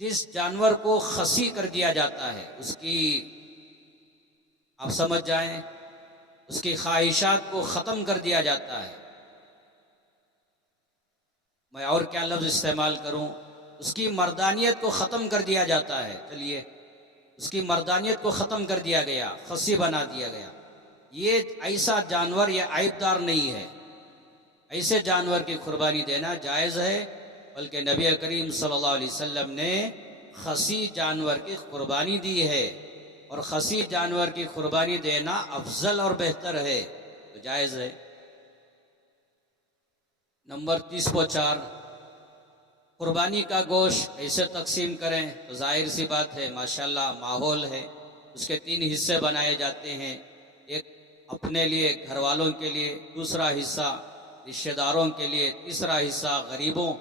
जिस जानवर को खसी कर दिया जाता है, उसकी आप समझ जाएं, उसकी ख्वाहिशात को ख़त्म कर दिया जाता है। मैं और क्या लफ्ज़ इस्तेमाल करूं, उसकी मर्दानियत को ख़त्म कर दिया जाता है। चलिए, उसकी मर्दानियत को ख़त्म कर दिया गया, खसी बना दिया गया, ये ऐसा जानवर ये ऐबदार नहीं है, ऐसे जानवर की कुर्बानी देना जायज़ है। बल्कि नबी करीम सल्लल्लाहु अलैहि वसल्लम ने खसी जानवर की कुर्बानी दी है, और खसी जानवर की कुर्बानी देना अफजल और बेहतर है, तो जायज़ है। नंबर 30 कुर्बानी का गोश्त कैसे तकसीम करें, तो जाहिर सी बात है माशाल्लाह माहौल है, उसके 3 हिस्से बनाए जाते हैं। एक अपने लिए, घर वालों के लिए, दूसरा हिस्सा रिश्तेदारों के लिए, तीसरा हिस्सा गरीबों,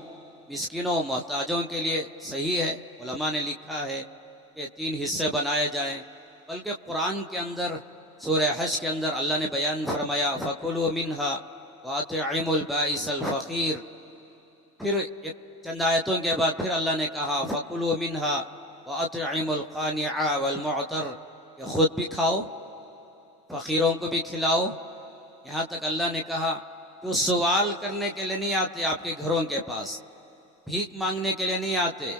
मिस्किनों, मोहताजों के लिए। सही है, उलमा ने लिखा है कि 3 हिस्से बनाए जाएं। बल्कि कुरान के अंदर सूरह हज के अंदर अल्लाह ने बयान फरमाया फ़कुलू मिन्हा वातिमुल बाइसल फ़कीर। फिर एक चंद आयतों के बाद फिर अल्लाह ने कहा फ़कुलू मिन्हा वातिमुल क़ानिअ वल मुअतर, ये खुद भी खाओ, फ़कीरों को भी खिलाओ। यहाँ तक अल्लाह ने कहा जो सवाल करने के लिए नहीं आते आपके घरों के पास, भीख मांगने के लिए नहीं आते,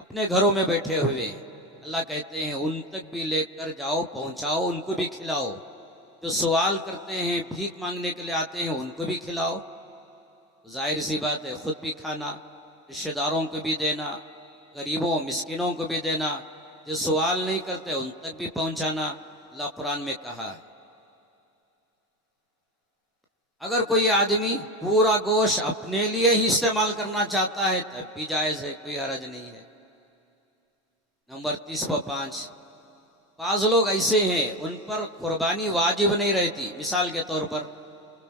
अपने घरों में बैठे हुए, अल्लाह कहते हैं उन तक भी लेकर जाओ, पहुंचाओ, उनको भी खिलाओ। जो सवाल करते हैं, भीख मांगने के लिए आते हैं, उनको भी खिलाओ। जाहिर सी बात है खुद भी खाना, रिश्तेदारों को भी देना, गरीबों मिस्किनों को भी देना, जो सवाल नहीं करते उन तक भी पहुंचाना, अल्लाह कुरान में कहा है। अगर कोई आदमी पूरा गोश्त अपने लिए ही इस्तेमाल करना चाहता है तब भी जायज़ है, कोई हरज नहीं है। नंबर 30 बाज़ लोग ऐसे हैं उन पर कुर्बानी वाजिब नहीं रहती। मिसाल के तौर पर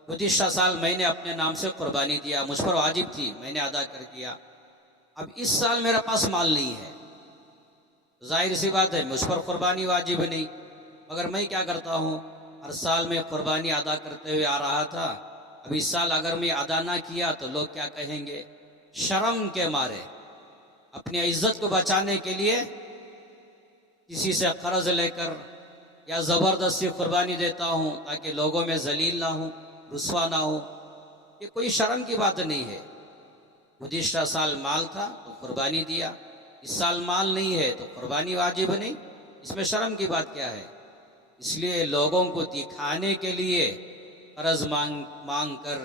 गुज़िश्ता साल मैंने अपने नाम से कुर्बानी दिया, मुझ पर वाजिब थी, मैंने अदा कर दिया। अब इस साल मेरे पास माल नहीं है, जाहिर सी बात है मुझ पर कुर्बानी वाजिब नहीं, मगर मैं क्या करता हूँ, हर साल में कुर्बानी अदा करते हुए आ रहा था। अब इस साल अगर मैं अदा ना किया तो लोग क्या कहेंगे, शर्म के मारे, अपनी इज्जत को बचाने के लिए किसी से कर्ज लेकर या ज़बरदस्ती कुर्बानी देता हूँ ताकि लोगों में जलील ना हो, रुस्वा ना हो। ये कोई शर्म की बात नहीं है। गुज़िश्ता साल माल था तो कुर्बानी दिया, इस साल माल नहीं है तो कुर्बानी वाजिब नहीं, इसमें शर्म की बात क्या है। इसलिए लोगों को दिखाने के लिए कर्ज मांग कर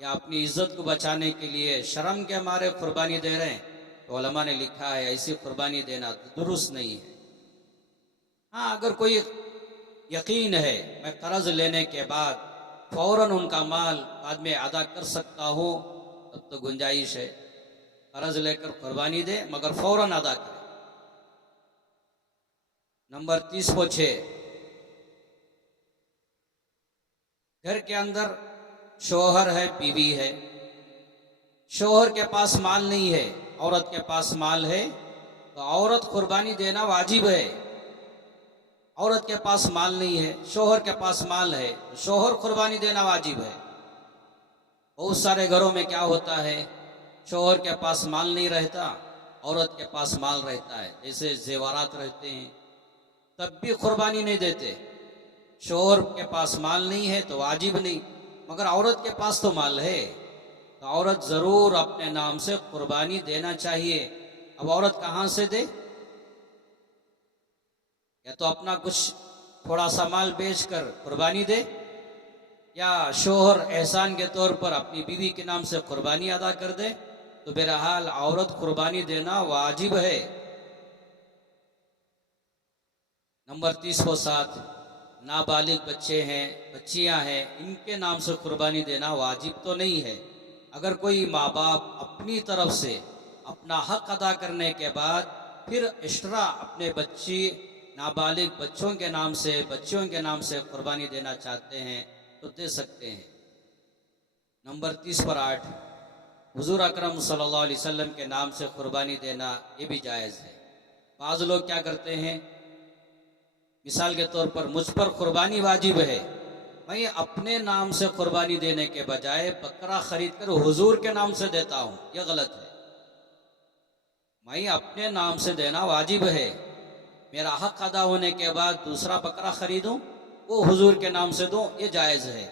या अपनी इज्जत को बचाने के लिए शर्म के मारे कुर्बानी दे रहे हैं, तो उलमा ने लिखा है ऐसी कुर्बानी देना दुरुस्त नहीं है। हाँ, अगर कोई यकीन है मैं कर्ज लेने के बाद फौरन उनका माल बाद में अदा कर सकता हूँ, तब तो गुंजाइश है, कर्ज लेकर कुर्बानी दे मगर फौरन अदा करे। नंबर 30 घर के अंदर शौहर है, बीवी है, शौहर के पास माल नहीं है, औरत के पास माल है, तो औरत कुर्बानी देना वाजिब है। औरत के पास माल नहीं है, शौहर के पास माल है, तो शौहर कुर्बानी देना वाजिब है। बहुत सारे घरों में क्या होता है, शौहर के पास माल नहीं रहता, औरत के पास माल रहता है, जैसे जेवरात रहते हैं, तब भी कुर्बानी नहीं देते। शौहर के पास माल नहीं है तो वाजिब नहीं, मगर औरत के पास तो माल है, तो औरत ज़रूर अपने नाम से कुर्बानी देना चाहिए। अब औरत कहाँ से दे, या तो अपना कुछ थोड़ा सा माल बेचकर कुर्बानी दे, या शौहर एहसान के तौर पर अपनी बीवी के नाम से कुर्बानी अदा कर दे, तो बहरहाल औरत कुर्बानी देना वाजिब है। नंबर 30 नाबालिग बच्चे हैं, बच्चियां हैं, इनके नाम से कुर्बानी देना वाजिब तो नहीं है। अगर कोई माँ बाप अपनी तरफ से अपना हक अदा करने के बाद फिर एक्स्ट्रा अपने बच्ची नाबालिग बच्चों के नाम से, बच्चियों के नाम से कुर्बानी देना चाहते हैं तो दे सकते हैं। नंबर 30 हुजूर अकरम सल्लल्लाहु अलैहि वसल्लम के नाम से कुर्बानी देना ये भी जायज़ है। बाज़ लोग क्या करते हैं, मिसाल के तौर पर मुझ पर कुर्बानी वाजिब है, मैं अपने नाम से कुर्बानी देने के बजाय बकरा खरीद कर हुजूर के नाम से देता हूं, यह गलत है। मैं अपने नाम से देना वाजिब है, मेरा हक अदा होने के बाद दूसरा बकरा खरीदूं वो हुजूर के नाम से दूं, ये जायज़ है।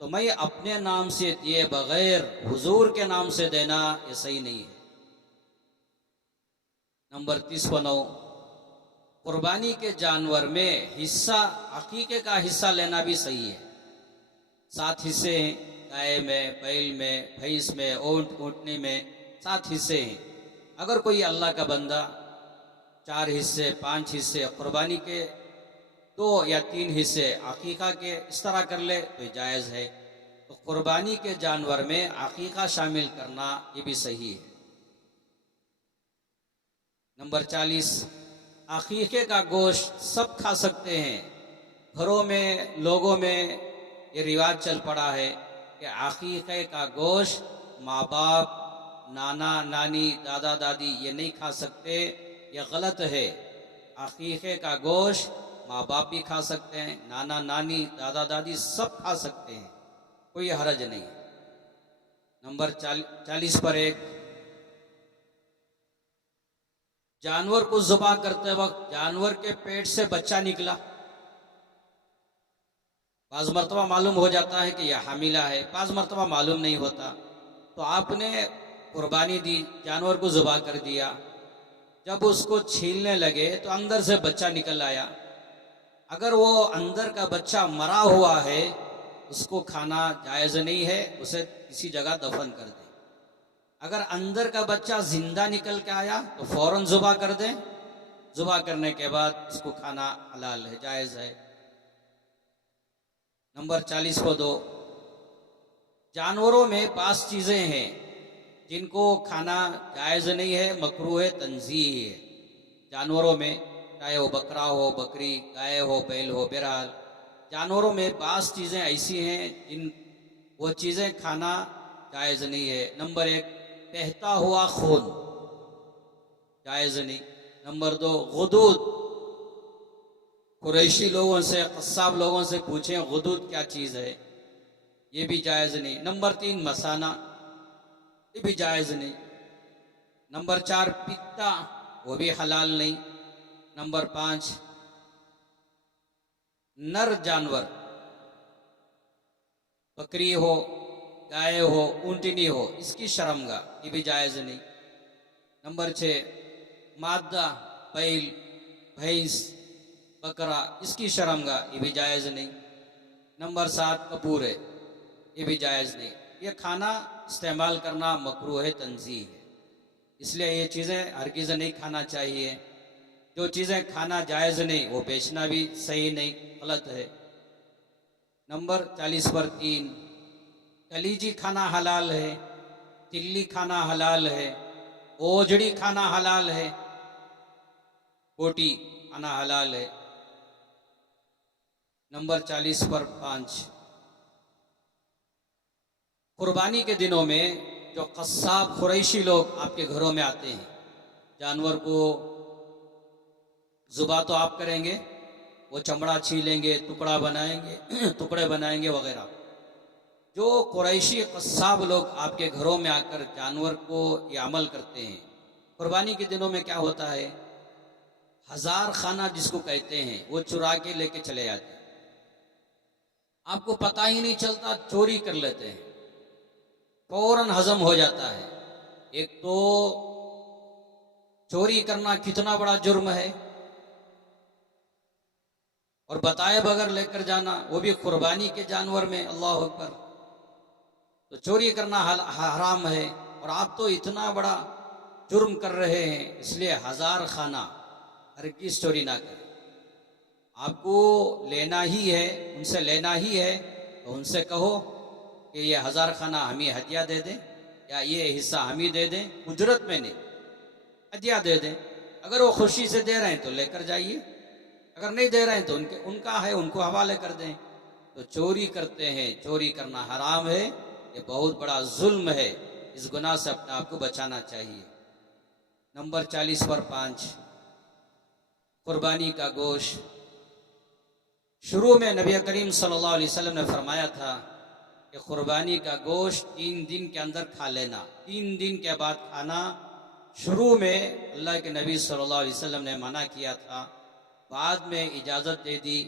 तो मैं अपने नाम से दिए बगैर हुजूर के नाम से देना ये सही नहीं है। नंबर 30 कुर्बानी के जानवर में हिस्सा, अकीके का हिस्सा लेना भी सही है। 7 हिस्से हैं, गाय में, बैल में, भैंस में, ऊंट ऊँटनी में 7 हिस्से हैं। अगर कोई अल्लाह का बंदा 4 हिस्से 5 हिस्से कुर्बानी के, 2 या 3 हिस्से अकीका के इस तरह कर ले तो जायज़ है। तो कुर्बानी के जानवर में अकीका शामिल करना ये भी सही है। नंबर 40 अकीके का गोश्त सब खा सकते हैं। घरों में, लोगों में ये रिवाज चल पड़ा है कि अकीके का गोश्त माँ बाप, नाना नानी, दादा दादी ये नहीं खा सकते, ये गलत है। अकीके का गोश्त माँ बाप भी खा सकते हैं, नाना नानी, दादा दादी सब खा सकते हैं, कोई हरज नहीं। नंबर 40 पर एक जानवर को ज़ुबा करते वक्त जानवर के पेट से बच्चा निकला, बाज़ मरतबा मालूम हो जाता है कि यह हामिला है, बाज़ मरतबा मालूम नहीं होता। तो आपने कुर्बानी दी, जानवर को ज़ुबा कर दिया, जब उसको छीलने लगे तो अंदर से बच्चा निकल आया। अगर वो अंदर का बच्चा मरा हुआ है उसको खाना जायज़ नहीं है, उसे किसी जगह दफन कर दें। अगर अंदर का बच्चा जिंदा निकल के आया तो फौरन ज़ुबा कर दें, ज़ुबा करने के बाद उसको खाना हलाल है, जायज़ है। नंबर 40 को 2 जानवरों में 5 चीज़ें हैं जिनको खाना जायज़ नहीं है, मकरूह है, तंज़ीह है। जानवरों में चाहे वो बकरा हो, बकरी, गाय हो, बैल हो, बहरहाल जानवरों में 5 चीज़ें ऐसी हैं जिन वो चीज़ें खाना जायज़ नहीं है। नंबर 1 बहता हुआ खून, जायज़ नहीं। नंबर 2 गुदूद, कुरैशी लोगों से, कस्साब लोगों से पूछें गुदूद क्या चीज़ है, ये भी जायज़ नहीं। नंबर 3 मसाना, ये भी जायज़ नहीं। नंबर 4 पित्ता, वो भी हलाल नहीं। नंबर 5 नर जानवर, बकरी हो, गाय हो, ऊँटनी हो, इसकी शर्मगा, ये भी जायज़ नहीं। नंबर 6 मादा, बैल, भैंस, बकरा, इसकी शर्मगा, ये भी जायज़ नहीं। नंबर 7 कपूर है, ये भी जायज़ नहीं। ये खाना इस्तेमाल करना मकरूह है, तंज़ीह है, इसलिए ये चीज़ें हरगिज़ नहीं खाना चाहिए। जो चीज़ें खाना जायज़ नहीं वो बेचना भी सही नहीं, गलत है। नंबर 40 पर 3 कलीजी खाना हलाल है, तिल्ली खाना हलाल है, ओजड़ी खाना हलाल है, बोटी खाना हलाल है। नंबर 40 पर 5 कुर्बानी के दिनों में जो कस्साब कुरैशी लोग आपके घरों में आते हैं, जानवर को ज़ुबा तो आप करेंगे, वो चमड़ा छीलेंगे, टुकड़ा बनाएंगे टुकड़े बनाएंगे वगैरह। जो कुरैशी कस्साब लोग आपके घरों में आकर जानवर को ये अमल करते हैं, कुर्बानी के दिनों में क्या होता है, 1000 खाना जिसको कहते हैं वो चुरा के लेके चले जाते हैं, आपको पता ही नहीं चलता, चोरी कर लेते हैं, फौरन हजम हो जाता है। एक तो चोरी करना कितना बड़ा जुर्म है, और बताए बगैर लेकर जाना, वो भी कुर्बानी के जानवर में, अल्लाह अकबर। तो चोरी करना हराम है। और आप तो इतना बड़ा जुर्म कर रहे हैं, इसलिए 1000 खाना हरगिज़ चोरी ना करें। आपको लेना ही है, उनसे लेना ही है, तो उनसे कहो कि ये 1000 खाना हम ही हदिया दे दें, या ये हिस्सा हम ही दे दें, उजरत में नहीं, हदिया दे दें। अगर वो खुशी से दे रहे हैं तो लेकर जाइए, अगर नहीं दे रहे हैं तो उनका है, उनको हवाले कर दें। तो चोरी करते हैं, चोरी करना हराम है, ये बहुत बड़ा जुल्म है, इस गुनाह से अपने आप को बचाना चाहिए। नंबर 40 पर 5, कुर्बानी का गोश्त। शुरू में नबी करीम सल्लल्लाहु अलैहि वसल्लम ने फरमाया था कि कुर्बानी का गोश्त 3 दिन के अंदर खा लेना, 3 दिन के बाद खाना। शुरू में अल्लाह के नबी सल्लल्लाहु अलैहि वसल्लम ने मना किया था, बाद में इजाज़त दे दी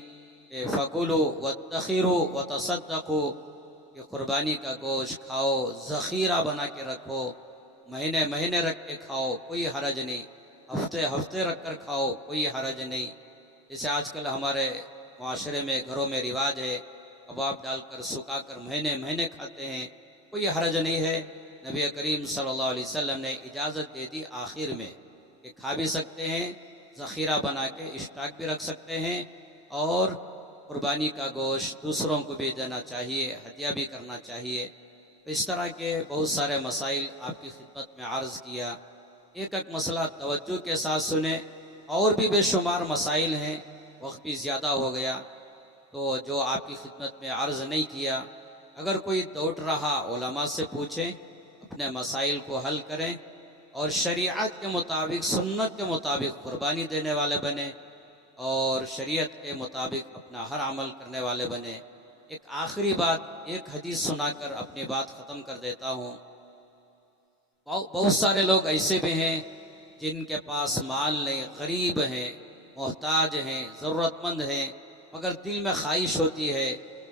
कि फ़कुलू वत्तखिरू वतसद्दक़ू, कि कुर्बानी का गोश्त खाओ, ज़ख़ीरा बना के रखो, महीने महीने रख के खाओ, कोई हरज नहीं, हफ्ते हफ्ते रख कर खाओ, कोई हरज नहीं। जैसे आजकल हमारे माशरे में, घरों में रिवाज है, कबाब डालकर सुखाकर महीने महीने खाते हैं, कोई हरज नहीं है। नबी करीम सल्लल्लाहु अलैहि वसल्लम ने इजाज़त दे दी आखिर में कि खा भी सकते हैं, ज़ख़ीरा बना के स्टॉक भी रख सकते हैं, और कुर्बानी का गोश्त दूसरों को भी देना चाहिए, हदिया भी करना चाहिए। तो इस तरह के बहुत सारे मसाइल आपकी खिदमत में अर्ज़ किया। एक एक मसला तवज्जो के साथ सुने, और भी बेशुमार मसाइल हैं, वक्त भी ज़्यादा हो गया, तो जो आपकी खिदमत में अर्ज़ नहीं किया, अगर कोई डाउट रहा उलमा से पूछें, अपने मसाइल को हल करें, और शरीयत के मुताबिक, सुन्नत के मुताबिक कुर्बानी देने वाले बने, और शरीयत के मुताबिक अपना हर अमल करने वाले बने। एक आखिरी बात, एक हदीस सुनाकर अपनी बात ख़त्म कर देता हूँ। बहुत सारे लोग ऐसे भी हैं जिनके पास माल नहीं, गरीब हैं, मोहताज हैं, ज़रूरतमंद हैं, मगर दिल में ख्वाहिश होती है,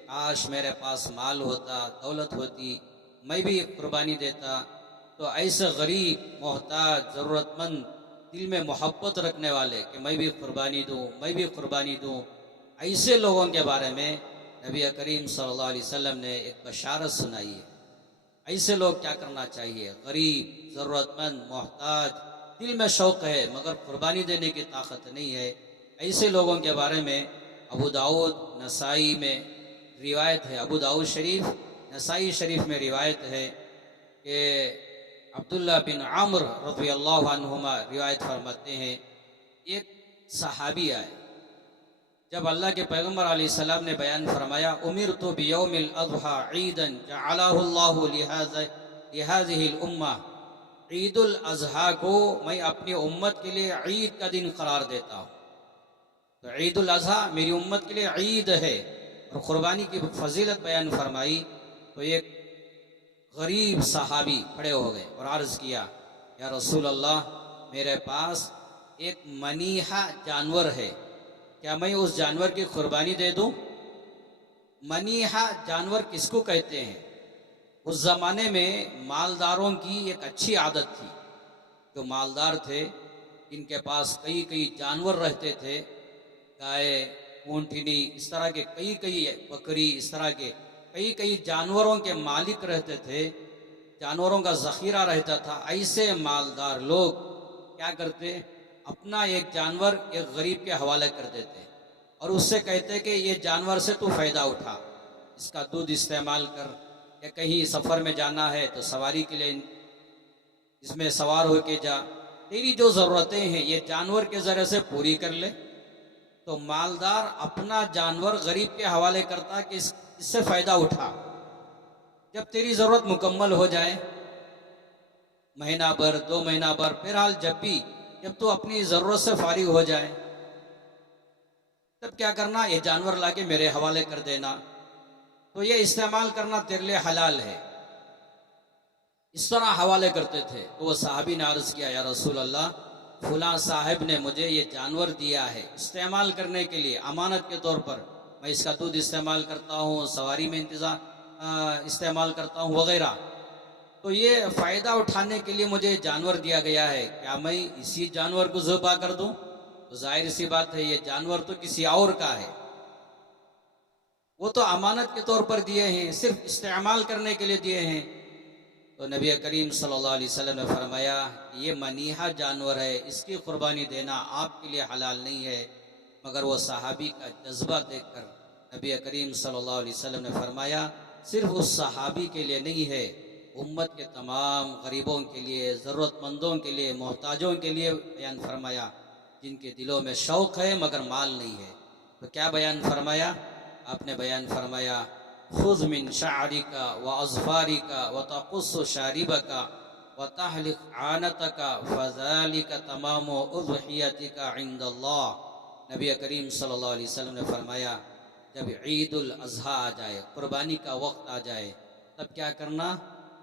काश मेरे पास माल होता, दौलत होती, मैं भी कुर्बानी देता। तो ऐसे गरीब, मोहताज, ज़रूरतमंद, दिल में मोहब्बत रखने वाले कि मैं भी कुर्बानी दूँ, मैं भी कुर्बानी दूँ, ऐसे लोगों के बारे में नबी करीम सल्लल्लाहु अलैहि वसल्लम ने एक बशारत सुनाई है। ऐसे लोग क्या करना चाहिए? गरीब, ज़रूरतमंद, मोहताज, दिल में शौक़ है मगर कुर्बानी देने की ताकत नहीं है, ऐसे लोगों के बारे में अबू दाऊद, नसाई में रिवायत है, अबू दाऊद शरीफ, नसाई शरीफ में रिवायत है कि अब्दुल्ला बिन आमर रज़ियल्लाहु अन्हुमा रिवायत फरमाते हैं, एक सहाबी आए, जब अल्लाह के पैगम्बर अलैहिस्सलाम ने बयान फरमाया, उमिरतु बियौमिल अज़हा ईदन जअलहुल्लाहु लिहाज़िहिल उम्मा, ईदुल अज़हा को मैं अपनी उम्मत के लिए ईद का दिन करार देता हूँ। तो ईदुल अज़हा मेरी उम्मत के लिए ईद है, और क़ुरबानी की फजीलत बयान फरमाई। तो एक गरीब सहाबी खड़े हो गए और अर्ज़ किया, या रसूल अल्लाह, मेरे पास एक मनीहा जानवर है, क्या मैं उस जानवर की कुर्बानी दे दूं? मनीहा जानवर किसको कहते हैं? उस ज़माने में मालदारों की एक अच्छी आदत थी, जो मालदार थे, इनके पास कई कई जानवर रहते थे, गाय, ऊँटनी, इस तरह के कई कई, बकरी, इस तरह के कई कई जानवरों के मालिक रहते थे, जानवरों का ज़ख़ीरा रहता था। ऐसे मालदार लोग क्या करते, अपना एक जानवर एक गरीब के हवाले कर देते और उससे कहते कि ये जानवर से तू फ़ायदा उठा, इसका दूध इस्तेमाल कर, या कहीं सफ़र में जाना है तो सवारी के लिए इसमें सवार होके जा, तेरी जो ज़रूरतें हैं ये जानवर के ज़रिए से पूरी कर ले। तो मालदार अपना जानवर गरीब के हवाले करता कि इससे फ़ायदा उठा, जब तेरी ज़रूरत मुकम्मल हो जाए, महीना भर, 2 महीना भर, बहरहाल जब तू अपनी ज़रूरत से फारिग हो जाए, तब क्या करना, ये जानवर लाके मेरे हवाले कर देना, तो ये इस्तेमाल करना तेरे लिए हलाल है। इस तरह हवाले करते थे। तो वह साहबी ने अर्ज़ किया, या रसूल अल्लाह, फुला साहब ने मुझे ये जानवर दिया है इस्तेमाल करने के लिए, अमानत के तौर पर, मैं इसका दूध इस्तेमाल करता हूँ, सवारी में इस्तेमाल करता हूँ वगैरह, तो ये फ़ायदा उठाने के लिए मुझे जानवर दिया गया है, क्या मैं इसी जानवर को ज़िबा कर दूँ? तो जाहिर सी बात है, ये जानवर तो किसी और का है, वो तो अमानत के तौर पर दिए हैं, सिर्फ इस्तेमाल करने के लिए दिए हैं। तो नबी करीम सल्लल्लाहु अलैहि वसल्लम ने फरमाया ये मनीहा जानवर है, इसकी कुर्बानी देना आपके लिए हलाल नहीं है। मगर वो सहाबी का जज्बा देखकर नबी करीम सल्लल्लाहु अलैहि वसल्लम ने फरमाया सिर्फ उस सहाबी के लिए नहीं है, उम्मत के तमाम गरीबों के लिए, ज़रूरतमंदों के लिए, मोहताजों के लिए बयान फरमाया, जिनके दिलों में शौक़ है मगर माल नहीं है। तो क्या बयान फरमाया आपने? बयान फरमाया खुज़ मिन शारिका व अज़फ़ारिका व तक़ुस्सु शारिबका व तहलिक़ आनतका फ़ज़ालिका तमामु उज़हियतिका इंदल्लाह। नबी करीम सल्लल्लाहु अलैहि वसल्लम ने फरमाया जब ईदुल अज़हा आ जाए, कुर्बानी का वक्त आ जाए, तब क्या करना?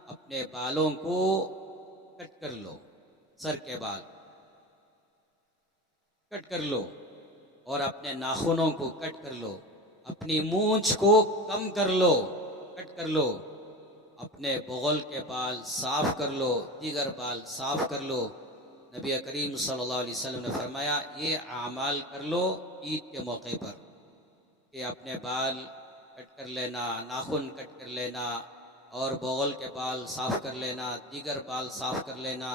अपने बालों को कट कर लो, सर के बाल कट कर लो और अपने नाखूनों को कट कर लो, अपनी मूंछ को कम कर लो, कट कर लो, अपने बगल के बाल साफ कर लो, दीगर बाल साफ कर लो। नबी करीम सल्लल्लाहु अलैहि वसल्लम ने फरमाया ये आमाल कर लो ईद के मौके पर, कि अपने बाल कट कर लेना, नाखून कट कर लेना और बगल के बाल साफ कर लेना, दीगर बाल साफ कर लेना।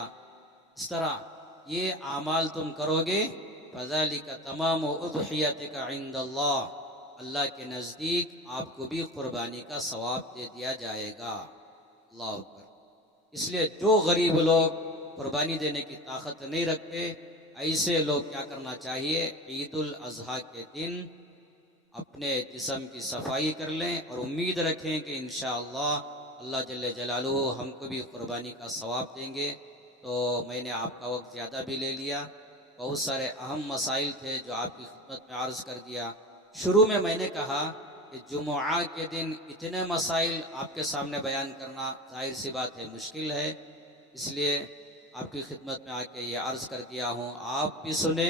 इस तरह ये आमाल तुम करोगे, फ़ज़ालिका तमामु उज़हियतिका इंदल्लाह, अल्लाह के नज़दीक आपको भी कुर्बानी का सवाब दे दिया जाएगा। अल्लाह अकबर। इसलिए जो गरीब लोग कुर्बानी देने की ताकत नहीं रखते, ऐसे लोग क्या करना चाहिए? ईदुल अज़हा के दिन अपने जिस्म की सफाई कर लें और उम्मीद रखें कि इंशाअल्लाह अल्लाह जल्ले जलालुहु हमको भी कुर्बानी का सवाब देंगे। तो मैंने आपका वक्त ज़्यादा भी ले लिया, बहुत सारे अहम मसाइल थे जो आपकी खिदमत में अर्ज़ कर दिया। शुरू में मैंने कहा कि जुमुआ के दिन इतने मसाइल आपके सामने बयान करना जाहिर सी बात है मुश्किल है, इसलिए आपकी खिदमत में आके ये अर्ज़ कर दिया हूँ। आप भी सुने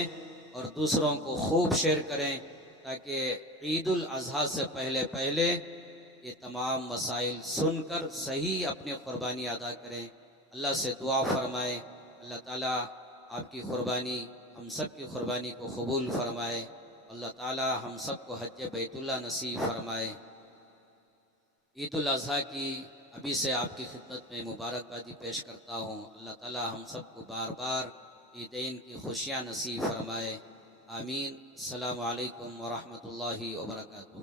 और दूसरों को खूब शेयर करें ताकि ईदुल अज़हा से पहले पहले ये तमाम मसाइल सुनकर सही अपनी कुर्बानी अदा करें। अल्लाह से दुआ फरमाए अल्लाह ताला आपकी कुर्बानी, हम सब की कुर्बानी को कबूल फरमाए। अल्लाह ताला हम सब को हज बैतुल्लाह नसीब फरमाए। ईदुल अज़हा की अभी से आपकी खिदमत में मुबारकबादी पेश करता हूँ। अल्लाह ताला हम सब को बार बार ईदैन की खुशियाँ नसीब फरमाए। आमीन। अस्सलामु अलैकुम व रहमतुल्लाहि व बरकातुहू।